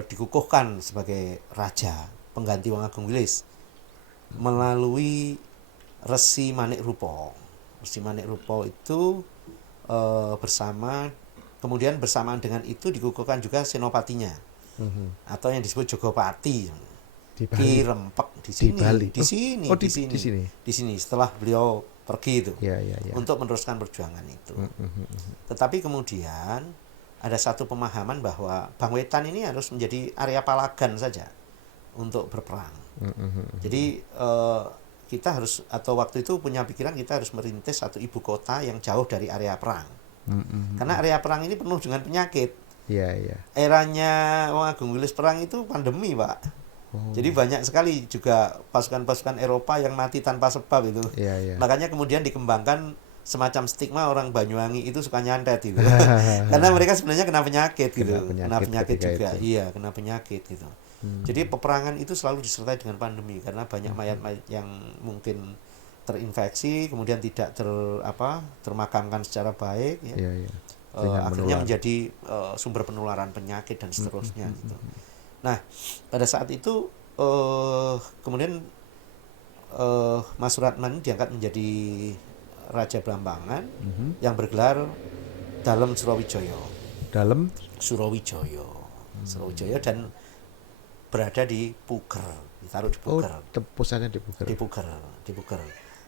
dikukuhkan sebagai raja pengganti Wong Agung Willis melalui Resi Manik Rupo. Resi Manik Rupo itu bersamaan dengan itu dikukuhkan juga senopatinya atau yang disebut Jogopati Ki Rempek di sini. Di sini setelah beliau pergi itu untuk meneruskan perjuangan itu. Tetapi kemudian ada satu pemahaman bahwa Bang Wetan ini harus menjadi area palagan saja untuk berperang. Jadi kita harus, atau waktu itu punya pikiran kita harus merintis satu ibu kota yang jauh dari area perang. Karena area perang ini penuh dengan penyakit. Eranya Wong Agung Willis perang itu pandemi, Pak. Jadi banyak sekali juga pasukan-pasukan Eropa yang mati tanpa sebab itu. Makanya kemudian dikembangkan semacam stigma orang Banyuwangi itu suka nyantet gitu. Karena mereka sebenarnya kena penyakit gitu. Kena penyakit juga. Itu. Iya, kena penyakit gitu. Jadi peperangan itu selalu disertai dengan pandemi karena banyak mayat-mayat yang mungkin terinfeksi kemudian tidak termakamkan secara baik ya. Akhirnya menjadi sumber penularan penyakit dan seterusnya gitu. Nah, pada saat itu kemudian Mas Suratman diangkat menjadi Raja Blambangan yang bergelar Dalem Surawijaya dan berada di Puger, ditaruh di Puger. Pusatnya di Puger. Di Puger.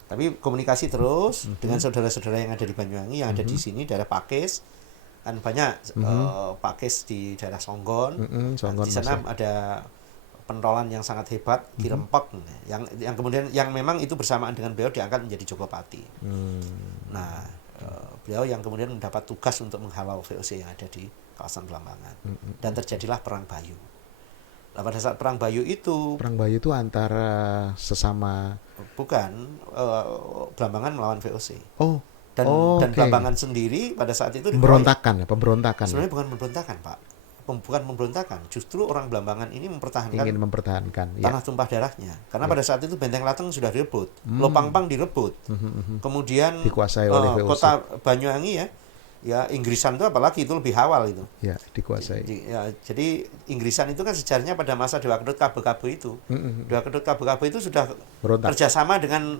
Tapi komunikasi terus dengan saudara-saudara yang ada di Banyuwangi, yang ada di sini daerah Pakis, kan banyak Pakis di daerah Songgon. Di sana ada pentolan yang sangat hebat, Ki Rempek, yang kemudian yang memang itu bersamaan dengan beliau diangkat menjadi Jogopati. Nah, beliau yang kemudian mendapat tugas untuk menghalau VOC yang ada di kawasan Blambangan. Dan terjadilah Perang Bayu. Nah, pada saat Perang Bayu itu antara sesama Blambangan melawan VOC. Dan Blambangan sendiri pada saat itu pemberontakan. Sebenarnya bukan pemberontakan, Pak. Bukan pemberontakan, justru orang Blambangan ini ingin mempertahankan tanah tumpah darahnya. Karena pada saat itu Benteng Lateng sudah direbut, Lopangpang direbut. Kemudian dikuasai oleh VOC. Kota Banyuwangi ya Inggrisan itu apalagi itu lebih awal itu. Ya, dikuasai. Jadi Inggrisan itu kan sejarahnya pada masa Dewa Kedut Kabe-Kabe itu. Dewa Kedut Kabe-Kabe itu sudah kerjasama dengan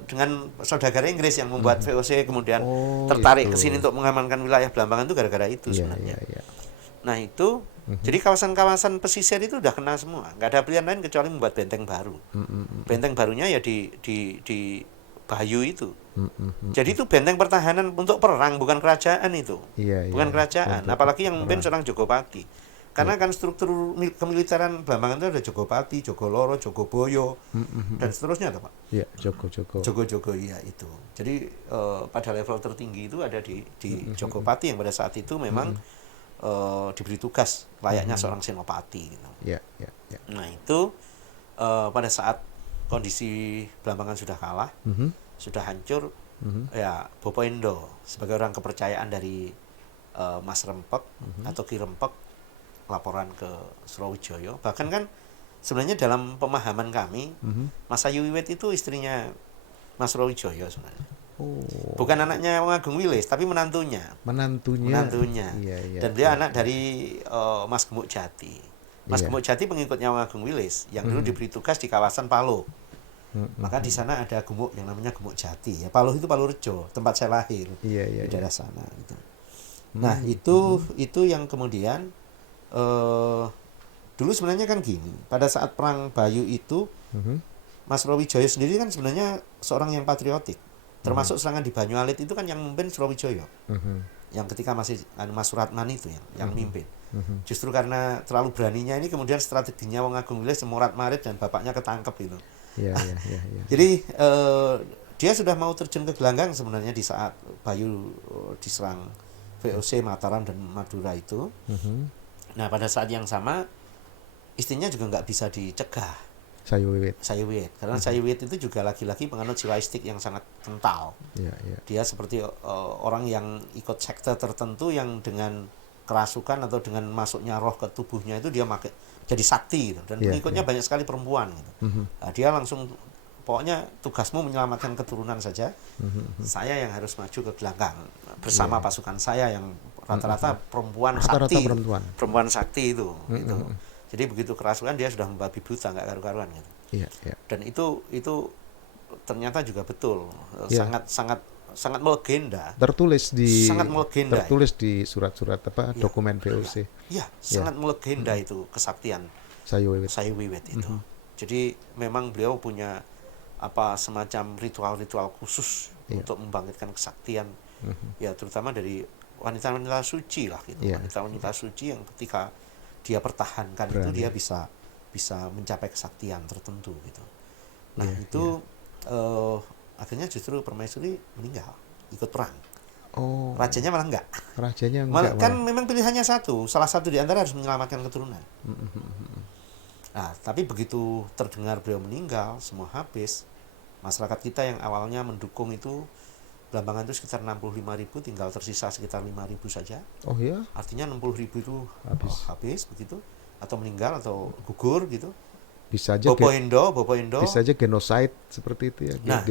saudagar Inggris yang membuat VOC kemudian tertarik ke sini untuk mengamankan wilayah Blambangan itu gara-gara itu sebenarnya. Nah itu, jadi kawasan-kawasan pesisir itu udah kena semua. Nggak ada pilihan lain kecuali membuat benteng baru. Benteng barunya ya di Bayu itu. Jadi itu benteng pertahanan untuk perang, bukan kerajaan itu. Bukan kerajaan, apalagi yang memimpin seorang Jogopati. Karena kan struktur kemiliteran Blambangan itu ada Jogopati, Jogoloro, Jogoboyo, dan seterusnya, Pak. Iya, Jogo iya itu. Jadi pada level tertinggi itu ada di Jogopati yang pada saat itu memang diberi tugas layaknya seorang senopati gitu. Ya. Nah itu pada saat kondisi Blambangan sudah kalah, sudah hancur, ya Bopo Endo sebagai orang kepercayaan dari Mas Rempek atau Ki Rempek laporan ke Surawijaya. Bahkan kan sebenarnya dalam pemahaman kami, Mas Ayu Wiwit itu istrinya Mas Surawijaya sebenarnya. Bukan anaknya Wong Agung Wilis, tapi menantunya. Iya, iya, Dan dia anak dari Mas Gemuk Jati. Mas Gemuk Jati pengikutnya Wong Agung Wilis yang dulu diberi tugas di kawasan Paloh. Maka di sana ada gumuk yang namanya Gemuk Jati. Ya, Paloh itu Palorejo, tempat saya lahir. Di daerah sana gitu. Nah, itu yang kemudian dulu sebenarnya kan gini, pada saat perang Bayu itu Mas Surawijaya sendiri kan sebenarnya seorang yang patriotik. Termasuk serangan di Banyualit itu kan yang memimpin Surawijaya. Yang ketika masih Mas Suratman itu yang memimpin. Justru karena terlalu beraninya ini kemudian strateginya Wong Agung Wilis morat-marit dan bapaknya ketangkep itu. Jadi dia sudah mau terjun ke gelanggang sebenarnya di saat Bayu diserang VOC Mataram dan Madura itu. Nah, pada saat yang sama istrinya juga nggak bisa dicegah. Sayu Wiwit. Karena Sayu Wiwit itu juga laki-laki penganut siwaistik yang sangat kental. Dia seperti orang yang ikut sekte tertentu yang dengan kerasukan atau dengan masuknya roh ke tubuhnya itu dia jadi sakti gitu. Dan pengikutnya banyak sekali perempuan gitu. Nah, dia langsung pokoknya tugasmu menyelamatkan keturunan saja. Saya yang harus maju ke gelanggang bersama pasukan saya yang rata-rata perempuan sakti. Perempuan sakti itu gitu. Jadi begitu kerasukan dia sudah membabi buta, nggak karu-karuan gitu. Dan itu ternyata juga betul, sangat melegenda. Tertulis di surat-surat dokumen VOC. Sangat melegenda itu kesaktian Sayu Wiwit itu. Jadi memang beliau punya semacam ritual-ritual khusus untuk membangkitkan kesaktian. Ya terutama dari wanita-wanita suci lah gitu. Wanita-wanita suci yang ketika dia pertahankan itu dia bisa mencapai kesaktian tertentu gitu. Nah, akhirnya justru Permaisuri meninggal ikut perang. Rajanya malah enggak. Kan memang pilihannya salah satu di antara harus menyelamatkan keturunan. Nah, tapi begitu terdengar beliau meninggal, semua habis. Masyarakat kita yang awalnya mendukung itu Blambangan itu sekitar 65.000, tinggal tersisa sekitar 5.000 saja. Artinya 60.000 itu habis begitu, atau meninggal atau gugur gitu. Bisa aja Bopo Endo. Bisa aja genocide seperti itu ya. Nah,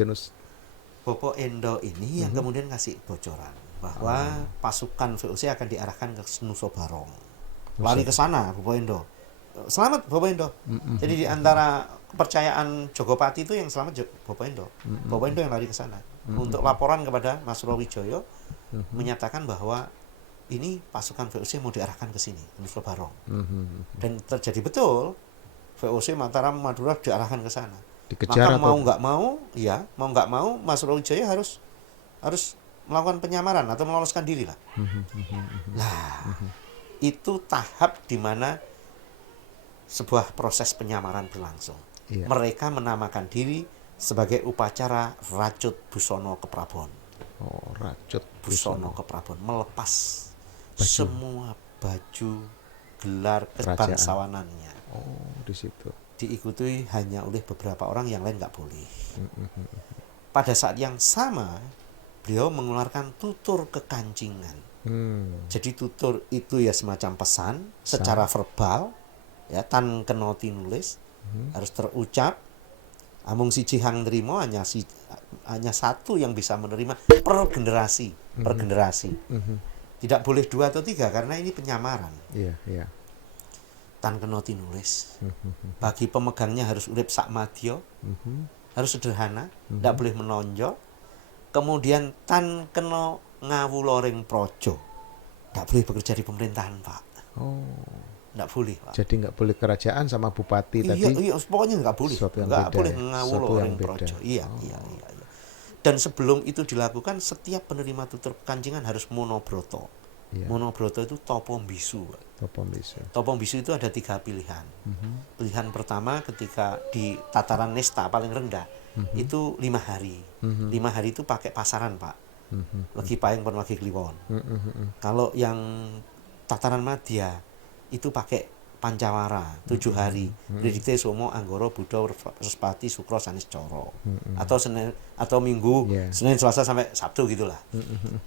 Bopo Endo ini yang kemudian ngasih bocoran bahwa pasukan VOC akan diarahkan ke Nusa Barong. Lari ke sana Bopo Endo. Selamat Bopo Endo. Jadi di antara kepercayaan Jogopati itu yang selamat Bopo Endo. Bopo Endo yang lari ke sana untuk laporan kepada Mas Surawijaya menyatakan bahwa ini pasukan VOC mau diarahkan ke sini, Nusa Barong. Dan terjadi betul, VOC Mataram Madura diarahkan ke sana. Dikejar. Maka mau nggak mau Mas Surawijaya harus melakukan penyamaran atau meloloskan diri lah. Itu tahap di mana sebuah proses penyamaran berlangsung. Mereka menamakan diri sebagai upacara Racut Busono Keprabon. Racut Busono Keprabon, melepas semua baju gelar kebangsawanannya. Di situ. Diikuti hanya oleh beberapa orang, yang lain nggak boleh. Pada saat yang sama, beliau mengeluarkan tutur kekancingan. Jadi tutur itu ya semacam pesan secara verbal, ya tan kena tinulis, harus terucap. Amung siji hang nrimo, hanya satu yang bisa menerima per generasi. Tidak boleh 2 atau 3 karena ini penyamaran. Tan kena tinulis. Bagi pemegangnya harus urip sak madya, harus sederhana, tidak boleh menonjol. Kemudian tan kena ngawula ring praja. Tidak boleh bekerja di pemerintahan, Pak. Nggak boleh, Pak. Jadi nggak boleh kerajaan sama bupati tadi. Iya, pokoknya nggak boleh. Nggak boleh ngawulo ring projo. Iya. Dan sebelum itu dilakukan, setiap penerima tutur kekancingan harus monobroto. Monobroto itu topo mbisu. Topo mbisu itu ada 3 pilihan. Pilihan pertama ketika di tataran nesta paling rendah itu 5 hari. 5 hari itu pakai pasaran, Pak. Legi paing pun wagi kliwon. Kalau yang tataran madya itu pakai Pancawara 7 hari. Ridite Somo Anggoro Buddha Respati Sukro Sanis Coro. Atau Senin atau Minggu, Senin Selasa sampai Sabtu gitulah.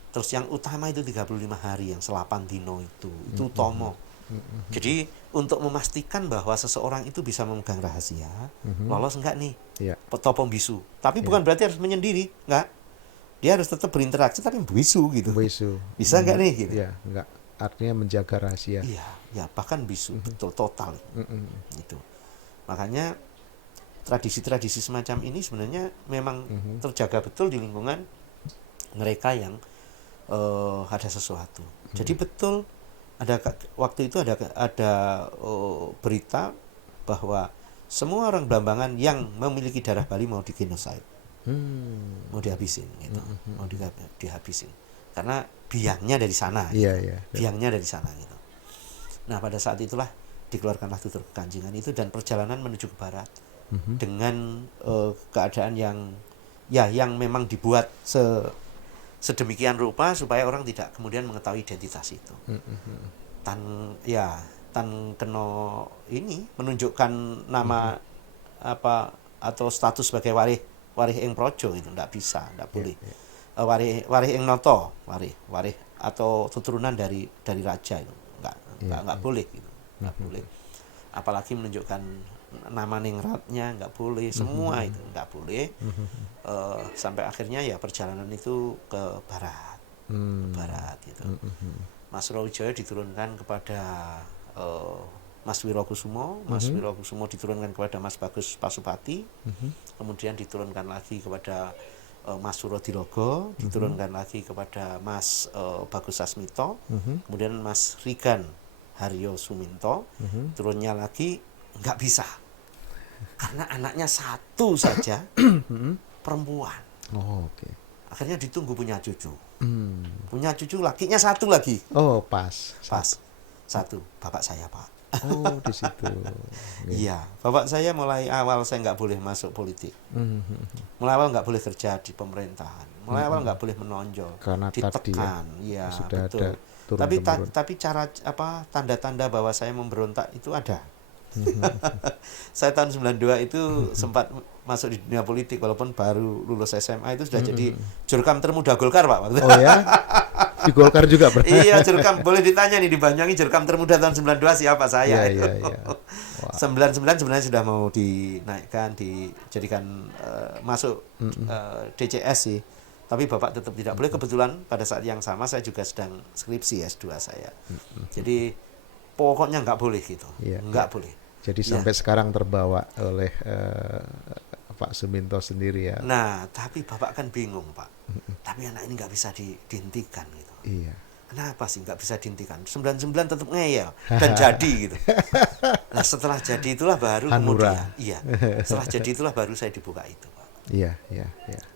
Terus yang utama itu 35 hari yang selapan dino itu tomo. Jadi untuk memastikan bahwa seseorang itu bisa memegang rahasia, lolos enggak nih? Topong bisu. Tapi bukan berarti harus menyendiri, enggak. Dia harus tetap berinteraksi tapi bisu gitu. Bisa enggak nih gitu? Ya, enggak. Artinya menjaga rahasia. Iya, ya bahkan bisu, betul total. Itu. Makanya tradisi-tradisi semacam ini sebenarnya memang terjaga betul di lingkungan mereka yang ada sesuatu. Jadi betul ada waktu itu ada berita bahwa semua orang Blambangan yang memiliki darah Bali mau digenosid, mau dihabisin, gitu, mau dihabisin, karena biangnya dari sana, biangnya dari sana, gitu. Nah pada saat itulah dikeluarkanlah tutur kekancingan itu dan perjalanan menuju ke barat dengan keadaan yang memang dibuat sedemikian rupa supaya orang tidak kemudian mengetahui identitas itu. Tan keno ini menunjukkan nama apa atau status sebagai warih ing projo itu ndak bisa, ndak boleh. Warih ing noto, warih atau keturunan dari raja itu nggak boleh gitu. Nggak boleh. Apalagi menunjukkan nama ningratnya nggak boleh, semua itu nggak boleh. Sampai akhirnya ya perjalanan itu ke barat, gitu. Mas Rawijaya diturunkan kepada Mas Wirokusumo, Mas Wirokusumo diturunkan kepada Mas Bagus Pasupati, kemudian diturunkan lagi kepada Mas Surodirogo, diturunkan lagi kepada Mas Bagus Sasmito, kemudian Mas Rigan Haryo Suminto, turunnya lagi nggak bisa karena anaknya satu saja perempuan. Akhirnya ditunggu punya cucu. Punya cucu lakinya satu lagi. Pas satu bapak saya, Pak. Di situ. Iya, bapak saya mulai awal saya nggak boleh masuk politik. Mulai awal nggak boleh kerja di pemerintahan. Mulai awal nggak boleh menonjol, karena ditekan. Iya, betul. Tapi cara tanda-tanda bahwa saya memberontak itu ada. Saya tahun 92 itu sempat masuk di dunia politik walaupun baru lulus SMA, itu sudah jadi jurkam termuda Golkar, Pak, waktu. Oh ya? Di Golkar juga pernah. Iya, jurkam, boleh ditanya nih di Banyuwangi jurkam termuda tahun 92 siapa saya. Iya. Wow. 99 sebenarnya sudah mau dinaikkan, dijadikan masuk DCS sih. Tapi Bapak tetap tidak boleh. Kebetulan pada saat yang sama saya juga sedang skripsi S2 saya. Jadi pokoknya nggak boleh gitu. Nggak boleh. Jadi sampai sekarang terbawa oleh Pak Suminto sendiri ya. Nah, tapi Bapak kan bingung, Pak. Tapi anak ini nggak bisa dihentikan gitu. Iya. Kenapa sih nggak bisa dihentikan? 99 tetap ngeyel dan jadi gitu. Nah setelah jadi itulah baru Hanura. kemudian, setelah jadi itulah baru saya dibuka itu, Pak. Iya.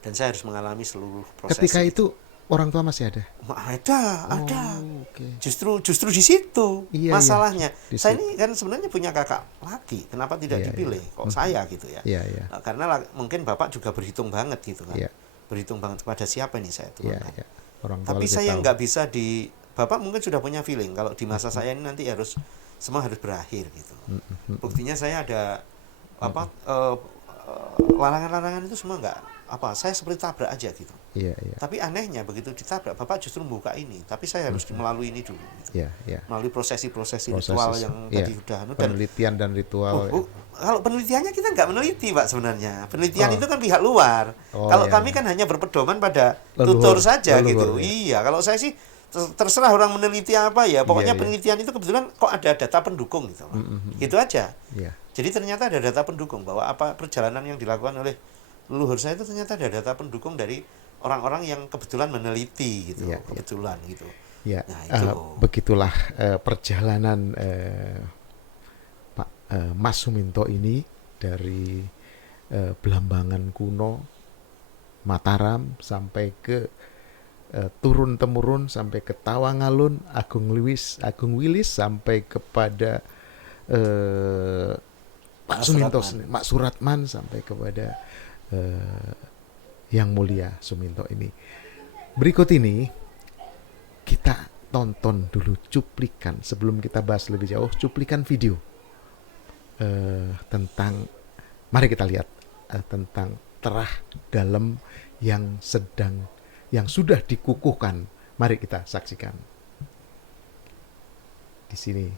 Dan saya harus mengalami seluruh proses. Ketika itu orang tua masih ada? Ada. Okay. Justru di situ masalahnya. Di saya ini kan sebenarnya punya kakak laki, kenapa tidak dipilih? Kok saya gitu ya? Iya. Nah, karena mungkin Bapak juga berhitung banget gitu kan. Berhitung banget kepada siapa nih saya turunkan. Tapi saya nggak bisa Bapak mungkin sudah punya feeling kalau di masa saya ini nanti semua harus berakhir gitu. Buktinya saya ada larangan-larangan itu semua saya seperti tabrak aja gitu. Iya. Tapi anehnya begitu ditabrak, Bapak justru membuka ini, tapi saya harus melalui ini dulu. Gitu. Iya. Melalui prosesi ritual yang tadi sudah penelitian dan ritual. Kalau penelitiannya kita nggak meneliti, Pak, sebenarnya. Penelitian itu kan pihak luar. Kalau kami kan hanya berpedoman pada tutur saja gitu. Iya, kalau saya sih terserah orang meneliti apa ya. Pokoknya penelitian itu kebetulan kok ada data pendukung gitu. Gitu aja. Jadi ternyata ada data pendukung bahwa apa perjalanan yang dilakukan oleh leluhur saya itu ternyata ada data pendukung dari orang-orang yang kebetulan meneliti gitu, kebetulan gitu. Ya, nah, begitulah perjalanan Pak Mas Suminto ini dari Blambangan kuno, Mataram sampai ke turun temurun sampai ke Tawangalun, Agung Wilis sampai kepada Pak Suminto, Mak Suratman sampai kepada Yang Mulia Suminto ini. Berikut ini kita tonton dulu cuplikan sebelum kita bahas lebih jauh, cuplikan video tentang, mari kita lihat tentang terah dalam yang sudah dikukuhkan. Mari kita saksikan. Di sini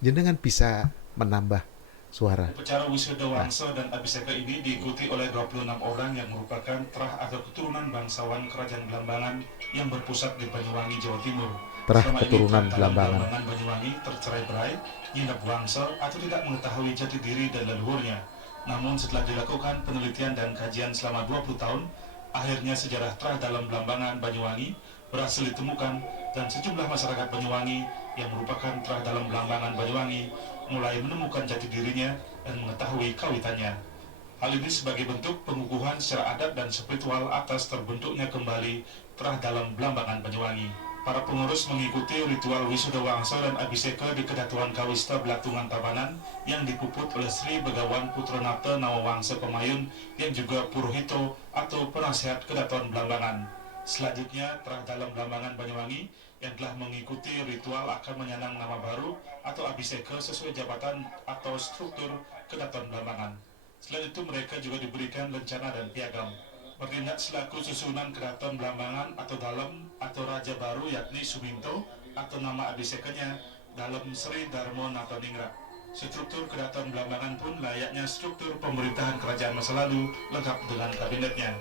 jenengan bisa menambah suara. Upacara wisuda wangsa dan abiseka ini diikuti oleh 26 orang yang merupakan terah atau keturunan bangsawan Kerajaan Belambangan yang berpusat di Banyuwangi, Jawa Timur. Terah Selama keturunan ini Belambangan Banyuwangi tercerai-berai, nginap wangsa atau tidak mengetahui jati diri dan leluhurnya. Namun setelah dilakukan penelitian dan kajian selama 20 tahun, akhirnya sejarah terah dalam Belambangan Banyuwangi berhasil ditemukan, dan sejumlah masyarakat Banyuwangi yang merupakan terah dalam Belambangan Banyuwangi mulai menemukan jati dirinya dan mengetahui kawitannya. Hal ini sebagai bentuk pengukuhan secara adat dan spiritual atas terbentuknya kembali terah dalam Belambangan Banyuwangi. Para pengurus mengikuti ritual wisuda wangsa dan abiseka di Kedatuan Kawista Belatungan Tabanan yang dipuput oleh Sri Begawan Putranata Nawawangsa Pemayun yang juga Purohito atau penasihat Kedatuan Belambangan. Selanjutnya, terah dalam Belambangan Banyuwangi yang telah mengikuti ritual akan menyanang nama baru atau abiseka sesuai jabatan atau struktur Kedatuan Belambangan. Selain itu, mereka juga diberikan lencana dan piagam. Bertindak selaku susunan Kedatuan Belambangan atau dalam atau Raja Baru yakni Suminto atau nama abisekanya dalam Sri Darmo Natoningrat. Struktur Kedatuan Belambangan pun layaknya struktur pemerintahan kerajaan masa lalu, lengkap dengan kabinetnya.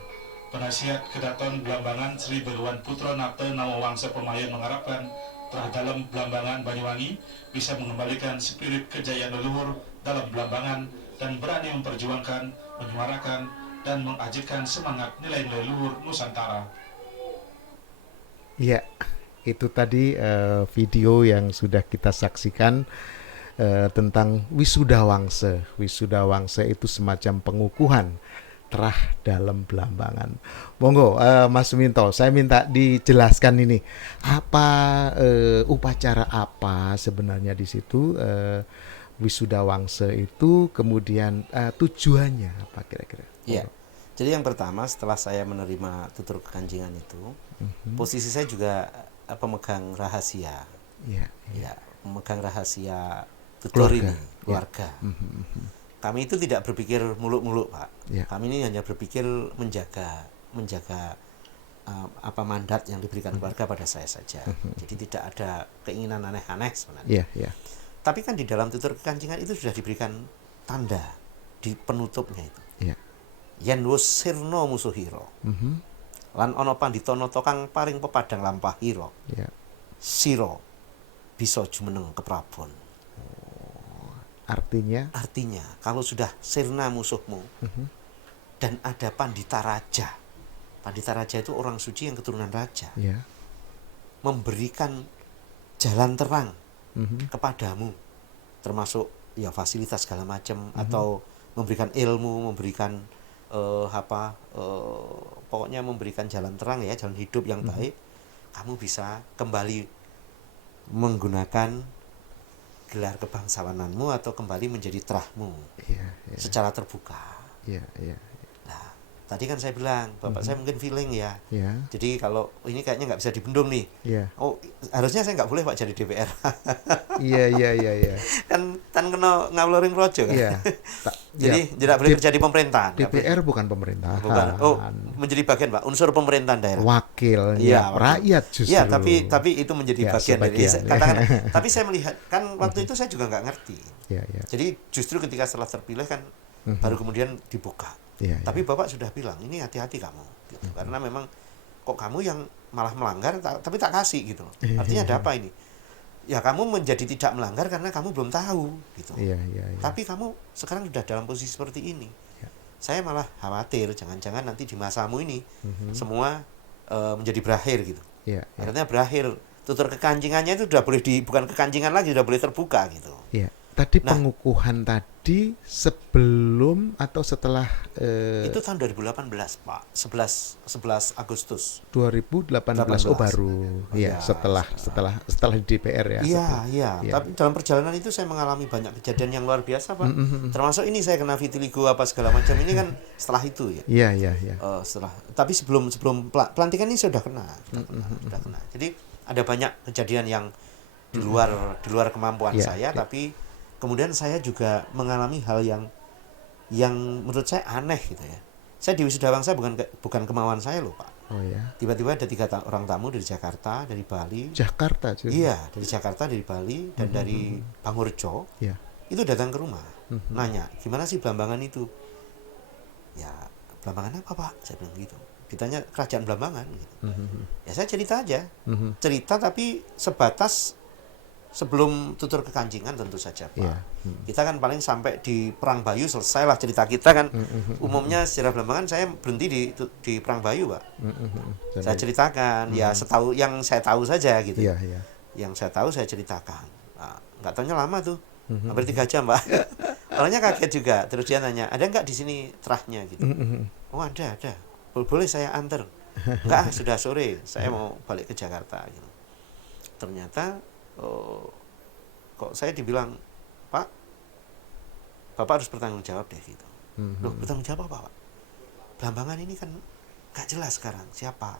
Penasihat Kedatuan Belambangan Sri Begawan Putranata Nawawangsa Pemayun mengharapkan terah dalam Belambangan Banyuwangi bisa mengembalikan spirit kejayaan leluhur dalam Belambangan dan berani memperjuangkan, menyuarakan, dan mengajibkan semangat nilai leluhur Nusantara. Ya, itu tadi video yang sudah kita saksikan tentang wisuda wangsa. Wisuda wangsa itu semacam pengukuhan terah dalam Belambangan. Monggo Mas Suminto, saya minta dijelaskan ini apa upacara apa sebenarnya di situ wisuda wangsa itu, kemudian tujuannya apa kira-kira? Iya. Jadi yang pertama, setelah saya menerima tutur kekancingan itu, posisi saya juga pemegang rahasia. Iya. Ya, pemegang rahasia tutur ini, keluarga. Kami itu tidak berpikir muluk-muluk, Pak. Ya. Kami ini hanya berpikir menjaga apa mandat yang diberikan keluarga pada saya saja. Jadi tidak ada keinginan aneh-aneh sebenarnya. Yeah. Tapi kan di dalam tutur kekancingan itu sudah diberikan tanda di penutupnya itu. Yeah. Yen wus sirna musuhira. Lan ana pandhita nata kang paring pepadang lampahira. Yeah. Sira bisa jumeneng keprabon. Artinya kalau sudah sirna musuhmu dan ada pandita raja. Pandita raja itu orang suci yang keturunan raja. Yeah. Memberikan jalan terang kepadamu, termasuk ya fasilitas segala macam atau memberikan ilmu, memberikan pokoknya memberikan jalan terang ya, jalan hidup yang baik. Kamu bisa kembali menggunakan gelar kebangsawananmu atau kembali menjadi terahmu secara terbuka. Nah, tadi kan saya bilang, Bapak saya mungkin feeling ya. Jadi kalau ini kayaknya nggak bisa dibendung nih. Oh, harusnya saya nggak boleh Pak jadi DPR. Iya. Kan kena ngawloring rojo kan. Jadi tidak boleh kerja di pemerintahan. DPR bukan pemerintahan. Bukan. Oh, menjadi bagian Pak, unsur pemerintahan daerah. Wakilnya rakyat justru. Iya, tapi itu menjadi bagian dari katakan. Tapi saya melihat kan waktu itu saya juga nggak ngerti. Jadi justru ketika setelah terpilih kan baru kemudian dibuka. Tapi Bapak sudah bilang ini hati-hati kamu gitu. Karena memang kok kamu yang malah melanggar tapi tak kasih gitu. Artinya ada apa ini? Ya kamu menjadi tidak melanggar karena kamu belum tahu gitu. Tapi kamu sekarang sudah dalam posisi seperti ini. Saya malah khawatir jangan-jangan nanti di masamu ini semua menjadi berakhir gitu. Artinya berakhir, tutur kekancingannya itu sudah boleh bukan kekancingan lagi, sudah boleh terbuka gitu. Tadi pengukuhan tadi sebelum atau setelah itu tahun 2018 Pak, 11 Agustus 2018. Oh baru setelah di DPR ya. Iya. Tapi dalam perjalanan itu saya mengalami banyak kejadian yang luar biasa Pak. Termasuk ini saya kena vitiligo apa segala macam ini kan setelah itu ya. Iya. Setelah, tapi sebelum pelantikan ini saya sudah kena. Jadi ada banyak kejadian yang di luar kemampuan saya, tapi kemudian saya juga mengalami hal yang menurut saya aneh gitu ya. Saya di Wisuda Wangsa bukan kemauan saya loh Pak. Oh ya. Tiba-tiba ada 3 orang tamu dari Jakarta, dari Bali. Jakarta juga. Iya, dari Jakarta, dari Bali, dan dari Pangurjo. Ya. Itu datang ke rumah, nanya, gimana sih Blambangan itu? Ya, Blambangan apa Pak? Saya bilang gitu. Ditanya kerajaan Blambangan. Gitu. Ya saya cerita aja, cerita tapi sebatas sebelum tutur kekancingan tentu saja Pak. Yeah. Kita kan paling sampai di Perang Bayu selesailah cerita kita kan. Umumnya sejarah Blambangan saya berhenti di Perang Bayu Pak. Saya ceritakan ya setahu yang saya tahu saja gitu. Yeah, yeah. Yang saya tahu saya ceritakan. Nah, nggak tahunya lama tuh, hampir 3 jam Pak. Orangnya kaget juga. Terus dia nanya, ada nggak di sini terahnya gitu? Oh ada. Boleh saya antar? Enggak, sudah sore. Saya mau balik ke Jakarta. Gitu. Ternyata kok saya dibilang, Pak, Bapak harus bertanggung jawab deh gitu. Loh, bertanggung jawab apa Pak? Blambangan ini kan gak jelas sekarang siapa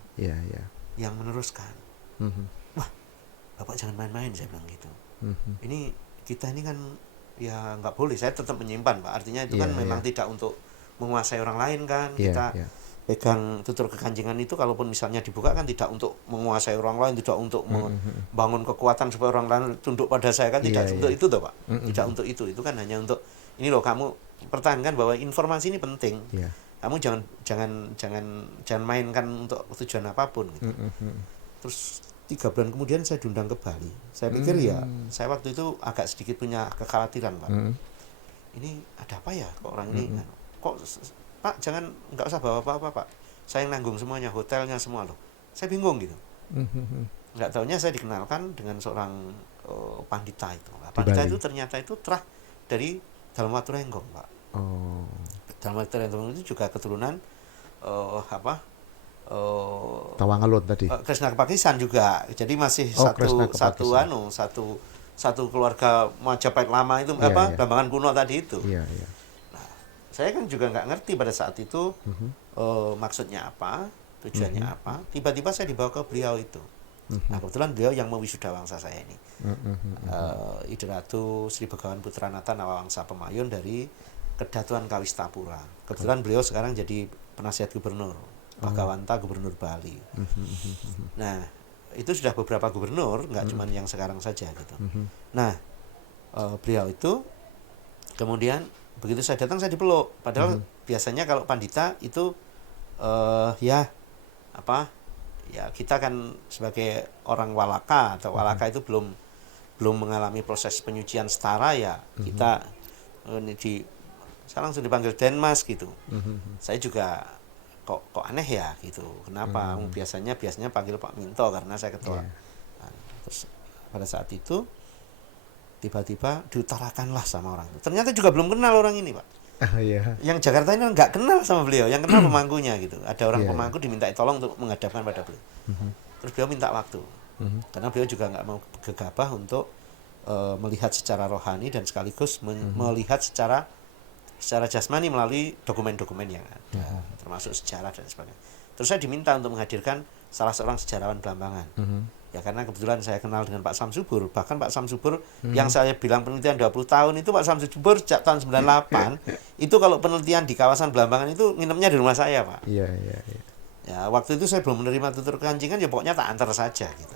yang meneruskan. Wah, Bapak jangan main-main, saya bilang gitu. Ini kita ini kan ya nggak boleh. Saya tetap menyimpan Pak. Artinya itu kan memang tidak untuk menguasai orang lain kan. Kita pegang tutur kekancingan itu kalaupun misalnya dibuka kan tidak untuk menguasai orang lain, tidak untuk membangun kekuatan supaya orang lain tunduk pada saya kan, tidak untuk itu toh Pak. Tidak untuk itu kan hanya untuk ini loh, kamu pertahankan bahwa informasi ini penting. Kamu jangan mainkan untuk tujuan apapun gitu. Terus 3 bulan kemudian saya diundang ke Bali. Saya pikir saya waktu itu agak sedikit punya kekhawatiran Pak. Ini ada apa ya kok orang ini kok Pak jangan, nggak usah bawa apa-apa Pak, saya yang nanggung semuanya, hotelnya semua loh. Saya bingung gitu. Nggak taunya saya dikenalkan dengan seorang pandita itu. Pandita itu ternyata itu terah dari Dalam Waturenggong Pak. Dalam Waturenggong itu juga keturunan Tawangalun tadi. Kresna Kepakisan juga. Jadi masih satu keluarga Majapahit lama itu Blambangan kuno tadi itu. Saya kan juga nggak ngerti pada saat itu maksudnya apa, tujuannya apa. Tiba-tiba saya dibawa ke beliau itu. Nah kebetulan beliau yang mewisuda wangsa saya ini. Ibu Ratu Sri Begawan Putranata Nawawangsa Pemayun dari Kedatuan Kawistapura. Kebetulan beliau sekarang jadi penasihat gubernur, Bagawanta Gubernur Bali. Nah itu sudah beberapa gubernur, nggak cuma yang sekarang saja gitu. Nah beliau itu kemudian begitu saya datang saya dipeluk. Padahal biasanya kalau pandita itu kita kan sebagai orang Walaka atau Walaka itu belum mengalami proses penyucian setara ya. Kita saya langsung dipanggil Denmas gitu. Saya juga kok aneh ya gitu. Kenapa? Biasanya panggil Pak Minto karena saya ketua. Nah, terus pada saat itu tiba-tiba diutarakanlah sama orang itu. Ternyata juga belum kenal orang ini Pak. Yang Jakarta ini nggak kenal sama beliau, yang kenal pemangkunya gitu. Ada orang pemangku diminta tolong untuk menghadapkan pada beliau. Terus beliau minta waktu, karena beliau juga nggak mau gegabah untuk melihat secara rohani dan sekaligus melihat secara jasmani melalui dokumen-dokumen yang ada, termasuk sejarah dan sebagainya. Terus saya diminta untuk menghadirkan salah seorang sejarawan Blambangan. Ya karena kebetulan saya kenal dengan Pak Samsubur. Bahkan Pak Samsubur yang saya bilang penelitian 20 tahun itu Pak Samsubur sejak tahun 98 itu kalau penelitian di kawasan Blambangan itu nginepnya di rumah saya Pak. Ya waktu itu saya belum menerima tutur kekancingan, ya pokoknya tak antar saja gitu.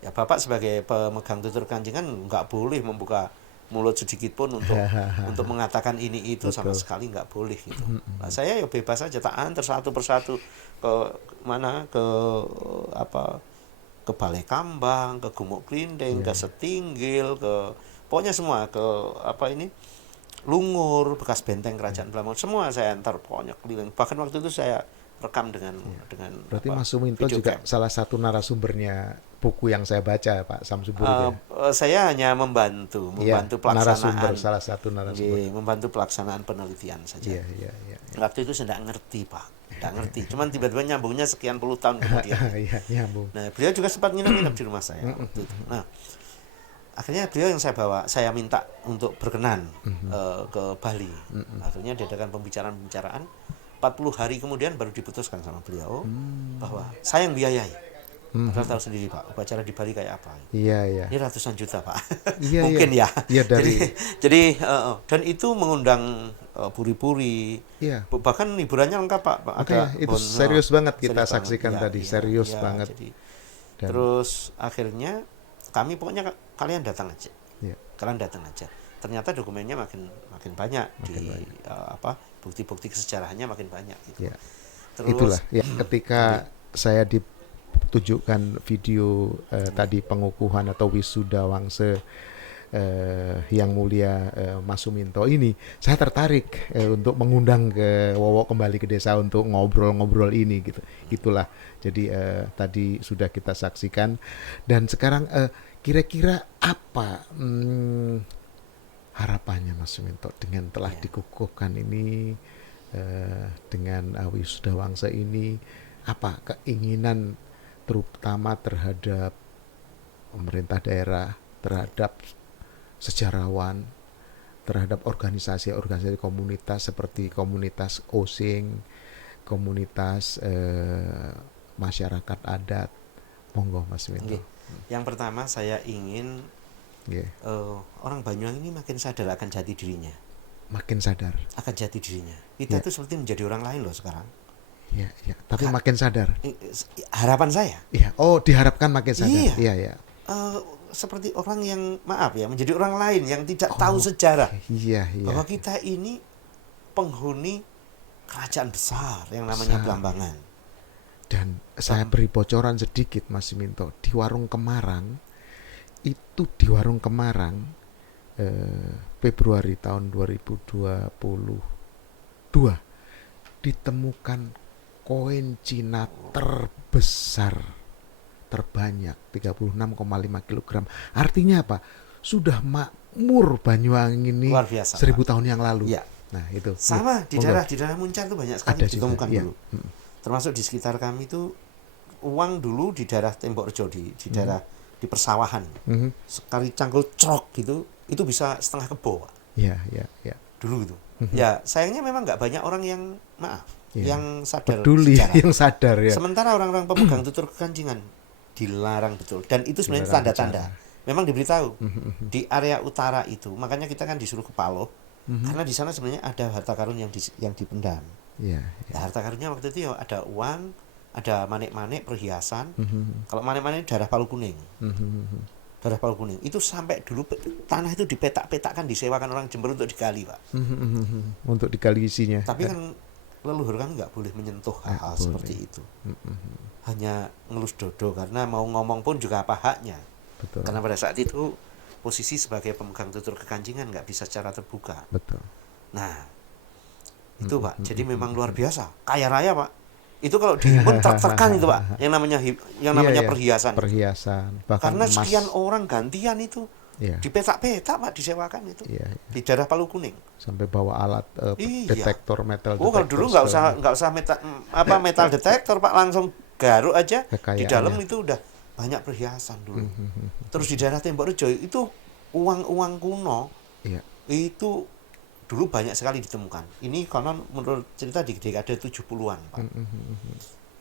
Ya Bapak sebagai pemegang tutur kekancingan nggak boleh membuka mulut sedikit pun untuk mengatakan ini itu. Betul. Sama sekali nggak boleh gitu. Nah, saya ya bebas saja, tak antar satu persatu ke mana, ke Balai Kambang, ke Gumuk Klindeng, ke Setinggil, pokoknya semua, ke Lungur, bekas benteng kerajaan Blambangan, semua saya antar pokoknya keliling. Bahkan waktu itu saya rekam dengan berarti Mas Suminto juga salah satu narasumbernya buku yang saya baca Pak Samsubur. Saya hanya membantu pelaksanaan, salah satu narasumber. Membantu pelaksanaan penelitian saja. Waktu itu saya tidak ngerti Pak, tidak ngerti. Cuman tiba-tiba nyambungnya sekian puluh tahun kemudian. Nyambung. Nah beliau juga sempat nginep di rumah saya waktu itu. Nah akhirnya beliau yang saya minta untuk berkenan ke Bali. Akhirnya diadakan pembicaraan. 40 hari kemudian baru diputuskan sama beliau bahwa saya yang biayai. Padahal tahu sendiri Pak, upacara di Bali kayak apa. Iya. Ini ratusan juta Pak. Iya, Mungkin ya. Iya, dari jadi dan itu mengundang puri-puri. Iya. Bahkan hiburannya lengkap Pak. Ada itu serius banget kita serius saksikan banget. tadi, serius banget. Jadi, terus akhirnya kami pokoknya kalian datang aja. Iya. Kalian datang aja. Ternyata dokumennya makin banyak bukti-bukti kesejarahannya makin banyak gitu. Ya. Terus, itulah ya ketika saya ditunjukkan video tadi pengukuhan atau wisuda Wangse yang mulia Mas Suminto ini, saya tertarik untuk mengundang ke Wowo kembali ke desa untuk ngobrol-ngobrol ini gitu. Itulah. Jadi tadi sudah kita saksikan, dan sekarang kira-kira apa harapannya Mas Suminto dengan telah dikukuhkan ini, dengan wisuda Wangse ini, apa keinginan terutama terhadap pemerintah daerah, terhadap sejarawan, terhadap organisasi-organisasi komunitas seperti komunitas Osing, komunitas masyarakat adat. Monggo Mas Suminto. Yang pertama saya ingin orang Banyuwangi ini makin sadar akan jati dirinya. Makin sadar akan jati dirinya. Kita tuh seperti menjadi orang lain loh sekarang. Iya. Tapi makin sadar. Harapan saya. Iya. Oh, diharapkan makin sadar. Iya. Seperti orang yang menjadi orang lain yang tidak tahu sejarah. Iya. Bahwa kita ini penghuni kerajaan besar yang namanya Blambangan. Dan saya beri bocoran sedikit Mas Suminto, di Warung Kemarang Februari tahun 2022 ditemukan koin Cina terbesar, terbanyak 36,5 kg. Artinya apa? Sudah makmur Banyuwangi ini 1000 tahun yang lalu. Ya. Nah, itu. Sama di daerah Muncar itu banyak sekali ditemukan dulu. Termasuk di sekitar kami itu uang dulu di daerah Tembok Rejo, di daerah di persawahan. Sekali cangkul crok gitu, itu bisa setengah kebo. Iya. Dulu gitu. Ya, sayangnya memang nggak banyak orang yang yang sadar peduli, sejarah. yang sadar ya. Sementara orang-orang pemegang tutur kekancingan dilarang betul, dan itu sebenarnya tanda-tanda. Memang diberitahu di area utara itu, makanya kita kan disuruh ke Paloh, karena di sana sebenarnya ada harta karun yang dipendam. Ya, harta karunnya waktu itu ada uang, ada manik-manik perhiasan. Kalau manik-manik darah palu kuning. Darah palu kuning itu sampai dulu tanah itu dipetak-petakkan, disewakan orang Jember untuk digali Pak. Untuk digali isinya. Tapi kan leluhur kan nggak boleh menyentuh hal-hal seperti itu. Hanya ngelus dodo, karena mau ngomong pun juga apa haknya. Betul. Karena pada saat itu posisi sebagai pemegang tutur kekancingan nggak bisa secara terbuka. Betul. Nah itu Pak, jadi memang luar biasa, kaya raya Pak. Itu kalau dihimpun tertekan itu Pak, yang namanya perhiasan. Bahkan karena sekian orang gantian itu dipetak-petak Pak, disewakan itu di daerah Palu Kuning. Sampai bawa alat detektor metal. Kalau dulu nggak usah metal detektor Pak, langsung garuk aja. Di dalam itu udah banyak perhiasan dulu. Terus di daerah Tembok Rejo itu uang kuno itu dulu banyak sekali ditemukan. Ini konon menurut cerita di dekade 70-an Pak.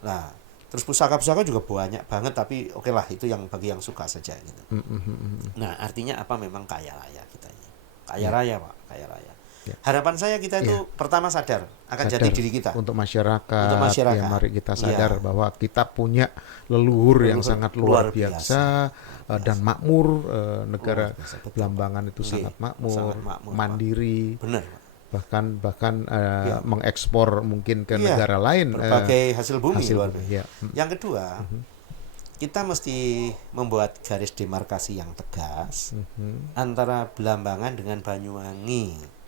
Nah, terus pusaka-pusaka juga banyak banget, tapi oke lah, itu yang bagi yang suka saja gitu. Nah, artinya apa, memang kaya raya kita ini. Kaya raya Pak, kaya raya. Harapan saya kita itu pertama sadar akan jati diri kita. Untuk masyarakat. Ya, mari kita sadar bahwa kita punya leluhur yang sangat luar biasa. Dan makmur, negara Blambangan itu sangat makmur, mandiri. Benar. Bahkan mengekspor mungkin ke negara lain berbagai hasil bumi. Yang kedua, kita mesti membuat garis demarkasi yang tegas antara Blambangan dengan Banyuwangi.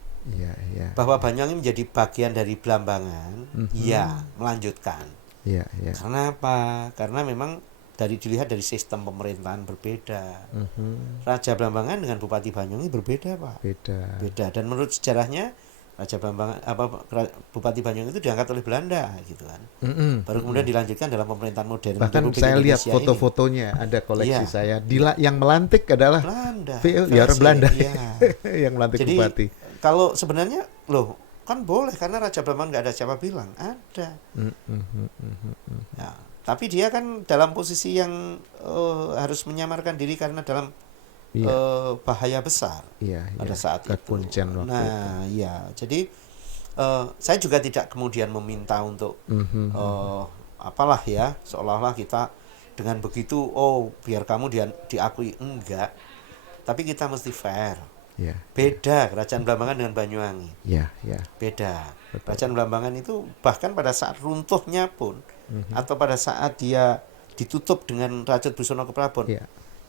Bahwa Banyuwangi menjadi bagian dari Blambangan, melanjutkan. Karena apa? Karena memang dilihat dari sistem pemerintahan berbeda. Raja Blambangan dengan Bupati Banyuwangi berbeda Pak. Beda. Dan menurut sejarahnya Raja Blambangan Bupati Banyuwangi itu diangkat oleh Belanda gitu kan. Baru kemudian dilanjutkan dalam pemerintahan modern. Bahkan saya lihat foto-fotonya, ada koleksi saya. Yang melantik adalah Belanda. Yang melantik jadi, bupati. Kalau sebenarnya kan boleh, karena Raja Blambangan nggak ada siapa bilang ada. tapi dia kan dalam posisi yang harus menyamarkan diri karena dalam bahaya besar pada saat itu. Nah, ya, jadi saya juga tidak kemudian meminta untuk apalah ya, seolah-olah kita dengan begitu biar kamu diakui, enggak. Tapi kita mesti fair. Beda Kerajaan Blambangan dengan Banyuwangi. Beda. Betul. Kerajaan Blambangan itu bahkan pada saat runtuhnya pun atau pada saat dia ditutup dengan Rajut Busono Keprabon,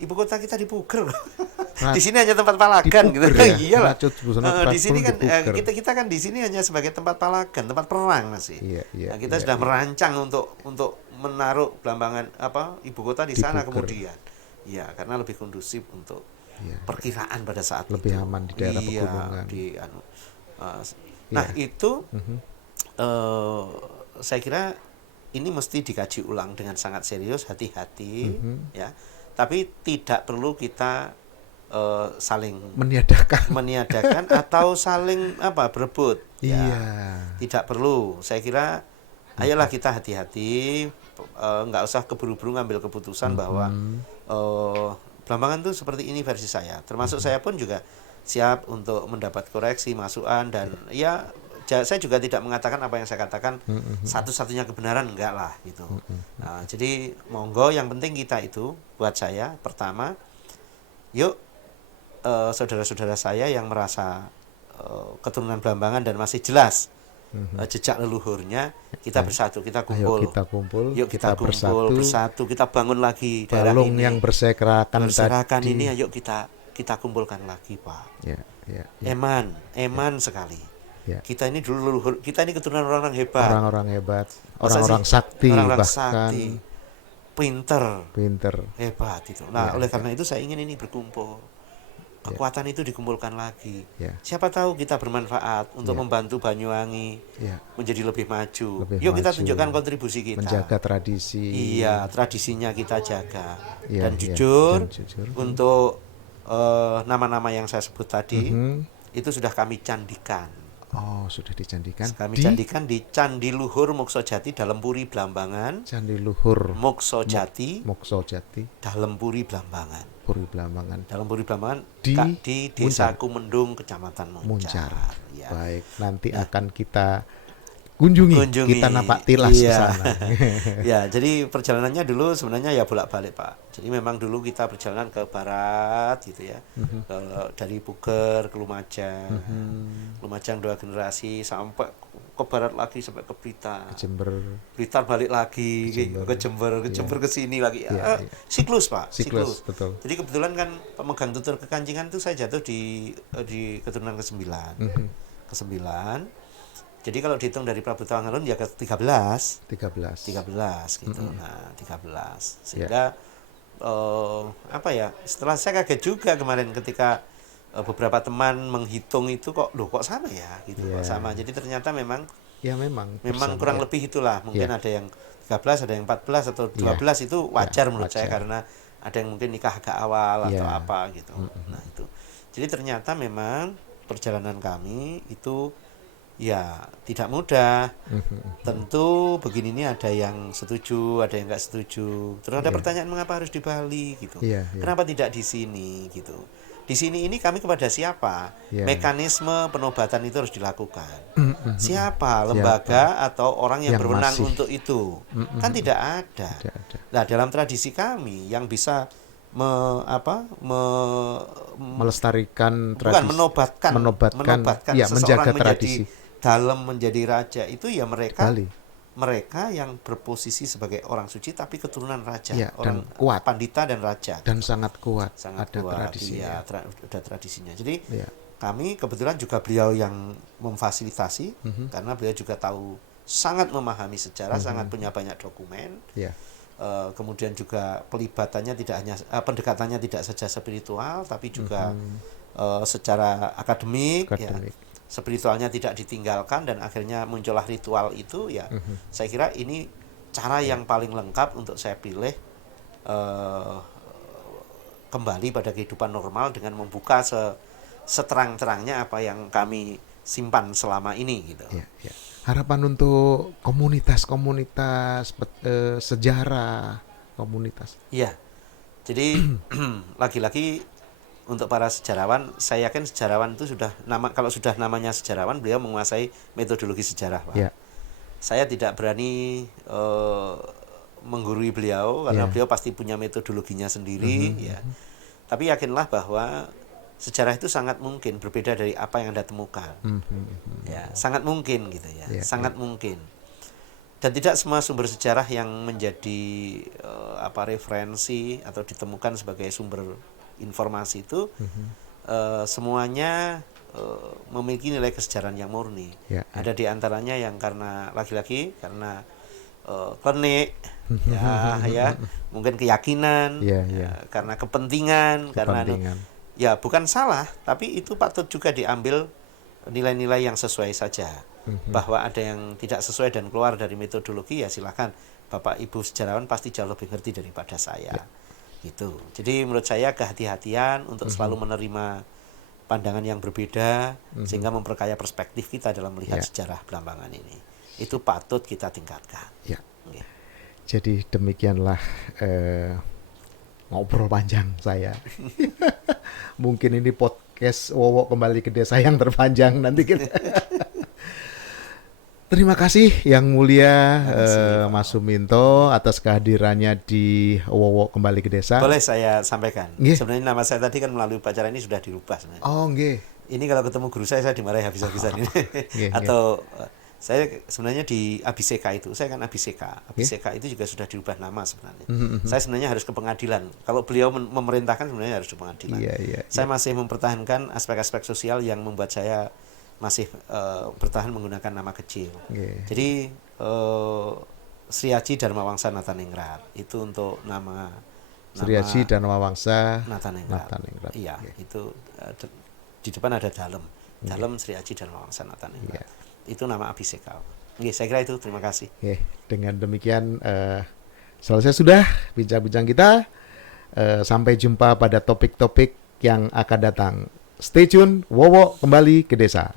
ibu kota kita dipuger. Di sini hanya tempat palagan gitu. Iyalah. Di sini kan kita kan di sini hanya sebagai tempat palagan, tempat perang masih. Nah, kita sudah merancang untuk menaruh Blambangan ibu kota di sana kemudian. Ya, karena lebih kondusif untuk perkiraan pada saat lebih itu. aman di daerah pegunungan. Nah, itu saya kira ini mesti dikaji ulang dengan sangat serius, hati-hati ya. Tapi tidak perlu kita saling meniadakan atau saling berebut. Tidak perlu. Saya kira ayolah kita hati-hati, nggak usah keburu-buru ngambil keputusan bahwa Blambangan itu seperti ini versi saya. Termasuk saya pun juga siap untuk mendapat koreksi, masukan, dan saya juga tidak mengatakan apa yang saya katakan satu-satunya kebenaran, enggak lah gitu. Nah, jadi monggo, yang penting kita itu buat saya pertama, yuk saudara-saudara saya yang merasa keturunan Blambangan dan masih jelas jejak leluhurnya, kita bersatu, kita kumpul. Yuk kita kumpul bersatu, kita bangun lagi daerah ini. Yang berserakan ini, ayo kita kumpulkan lagi, Pak. Eman sekali. Kita ini dulu leluhur, kita ini keturunan orang-orang hebat. Orang-orang sakti, pinter, hebat itu. Nah, oleh karena itu saya ingin ini berkumpul. Kekuatan itu dikumpulkan lagi. Siapa tahu kita bermanfaat untuk membantu Banyuwangi menjadi lebih maju. Yuk kita tunjukkan kontribusi kita. Menjaga tradisi. Tradisinya kita jaga. Dan jujur, untuk nama-nama yang saya sebut tadi itu sudah kami candikan. Sudah dicandikan. Kami candikan di Candi Luhur Moksojati dalam Puri Blambangan. Candi Luhur Moksojati dalam Puri Blambangan. Dalam Puri Blambangan di Desa Kumendung, Kecamatan Muncar. Baik, nanti akan kita kunjungi. Kita napak tilas ke sana. Jadi perjalanannya dulu sebenarnya bolak-balik, Pak. Jadi memang dulu kita berjalan ke barat gitu ya. Dari Puger ke Lumajang. Lumajang 2 generasi sampai ke barat lagi sampai ke Blitar. Blitar balik lagi ke Jember ke sini lagi. Siklus, Pak. Siklus. Betul. Jadi kebetulan kan pemegang tutur kekancingan itu saya jatuh di keturunan ke-9. Ke-9. Jadi kalau dihitung dari Prabu Tawangalun ya ke 13 gitu. Nah, 13. Sehingga setelah saya kaget juga kemarin ketika beberapa teman menghitung itu kok sama ya gitu. Kok sama. Jadi ternyata memang kurang lebih itulah. Mungkin ada yang 13, ada yang 14 atau 12 itu wajar menurut saya, karena ada yang mungkin nikah agak awal atau apa gitu. Nah, itu. Jadi ternyata memang perjalanan kami itu tidak mudah. Tentu begini, ini ada yang setuju, ada yang nggak setuju. Terus ada pertanyaan, mengapa harus di Bali gitu? Kenapa tidak di sini gitu? Di sini ini kami kepada siapa? Mekanisme penobatan itu harus dilakukan. Siapa lembaga atau orang yang berwenang untuk itu? Kan tidak ada. Nah, dalam tradisi kami yang bisa melestarikan tradisi, menobatkan menjaga tradisi menjadi raja itu mereka yang berposisi sebagai orang suci tapi keturunan raja, orang dan kuat, pandita dan raja, dan sangat kuat, ada tradisinya. Ada tradisinya. Jadi kami kebetulan juga beliau yang memfasilitasi, karena beliau juga tahu, sangat memahami sejarah, sangat punya banyak dokumen. Kemudian juga pelibatannya tidak hanya pendekatannya tidak saja spiritual tapi juga secara akademik. Spiritualnya tidak ditinggalkan, dan akhirnya muncullah ritual itu saya kira ini cara yang paling lengkap untuk saya pilih kembali pada kehidupan normal dengan membuka seterang-terangnya apa yang kami simpan selama ini gitu. harapan untuk komunitas-komunitas sejarah komunitas. Iya. Jadi lagi-lagi untuk para sejarawan, saya yakin sejarawan itu kalau sudah namanya sejarawan, beliau menguasai metodologi sejarah, Pak. Ya. Saya tidak berani menggurui beliau karena beliau pasti punya metodologinya sendiri, ya. Tapi yakinlah bahwa sejarah itu sangat mungkin berbeda dari apa yang Anda temukan. Ya, sangat mungkin gitu ya. Sangat mungkin. Dan tidak semua sumber sejarah yang menjadi referensi atau ditemukan sebagai sumber informasi itu semuanya memiliki nilai kesejarahan yang murni. Ada di antaranya yang karena lagi-lagi karena klinik, ya, mungkin keyakinan, karena kepentingan, karena ya bukan salah, tapi itu patut juga diambil nilai-nilai yang sesuai saja. Bahwa ada yang tidak sesuai dan keluar dari metodologi, ya silakan Bapak Ibu sejarawan pasti jauh lebih ngerti daripada saya. Gitu. Jadi menurut saya kehati-hatian untuk selalu menerima pandangan yang berbeda sehingga memperkaya perspektif kita dalam melihat sejarah Blambangan ini. Itu patut kita tingkatkan. Jadi demikianlah ngobrol panjang saya. Mungkin ini podcast Wowo Kembali ke Desa yang terpanjang nanti kita. Terima kasih Yang Mulia Mas Suminto atas kehadirannya di Wowo Kembali ke Desa. Boleh saya sampaikan? Sebenarnya nama saya tadi kan melalui upacara ini sudah dirubah sebenarnya. Oh, nggih. Ini kalau ketemu guru saya dimarahi habis-habisan ini. Atau saya sebenarnya di Abiseka itu, saya kan Abiseka. Abiseka itu juga sudah dirubah nama sebenarnya. Saya sebenarnya harus ke pengadilan. Kalau beliau memerintahkan sebenarnya harus ke pengadilan. Saya masih mempertahankan aspek-aspek sosial yang membuat saya masih bertahan menggunakan nama kecil. Jadi Sri Aji Dharma Wangsa Nataningrat itu untuk nama Sri Aji Dharma Wangsa Nataningrat. Iya, itu di depan ada Dalem Sri Aji Dharma Wangsa Nataningrat. Itu nama Abiseka. Saya kira itu. Terima kasih. Dengan demikian selesai sudah bincang-bincang kita. Sampai jumpa pada topik-topik yang akan datang. Stay tune, Wowo Kembali ke Desa.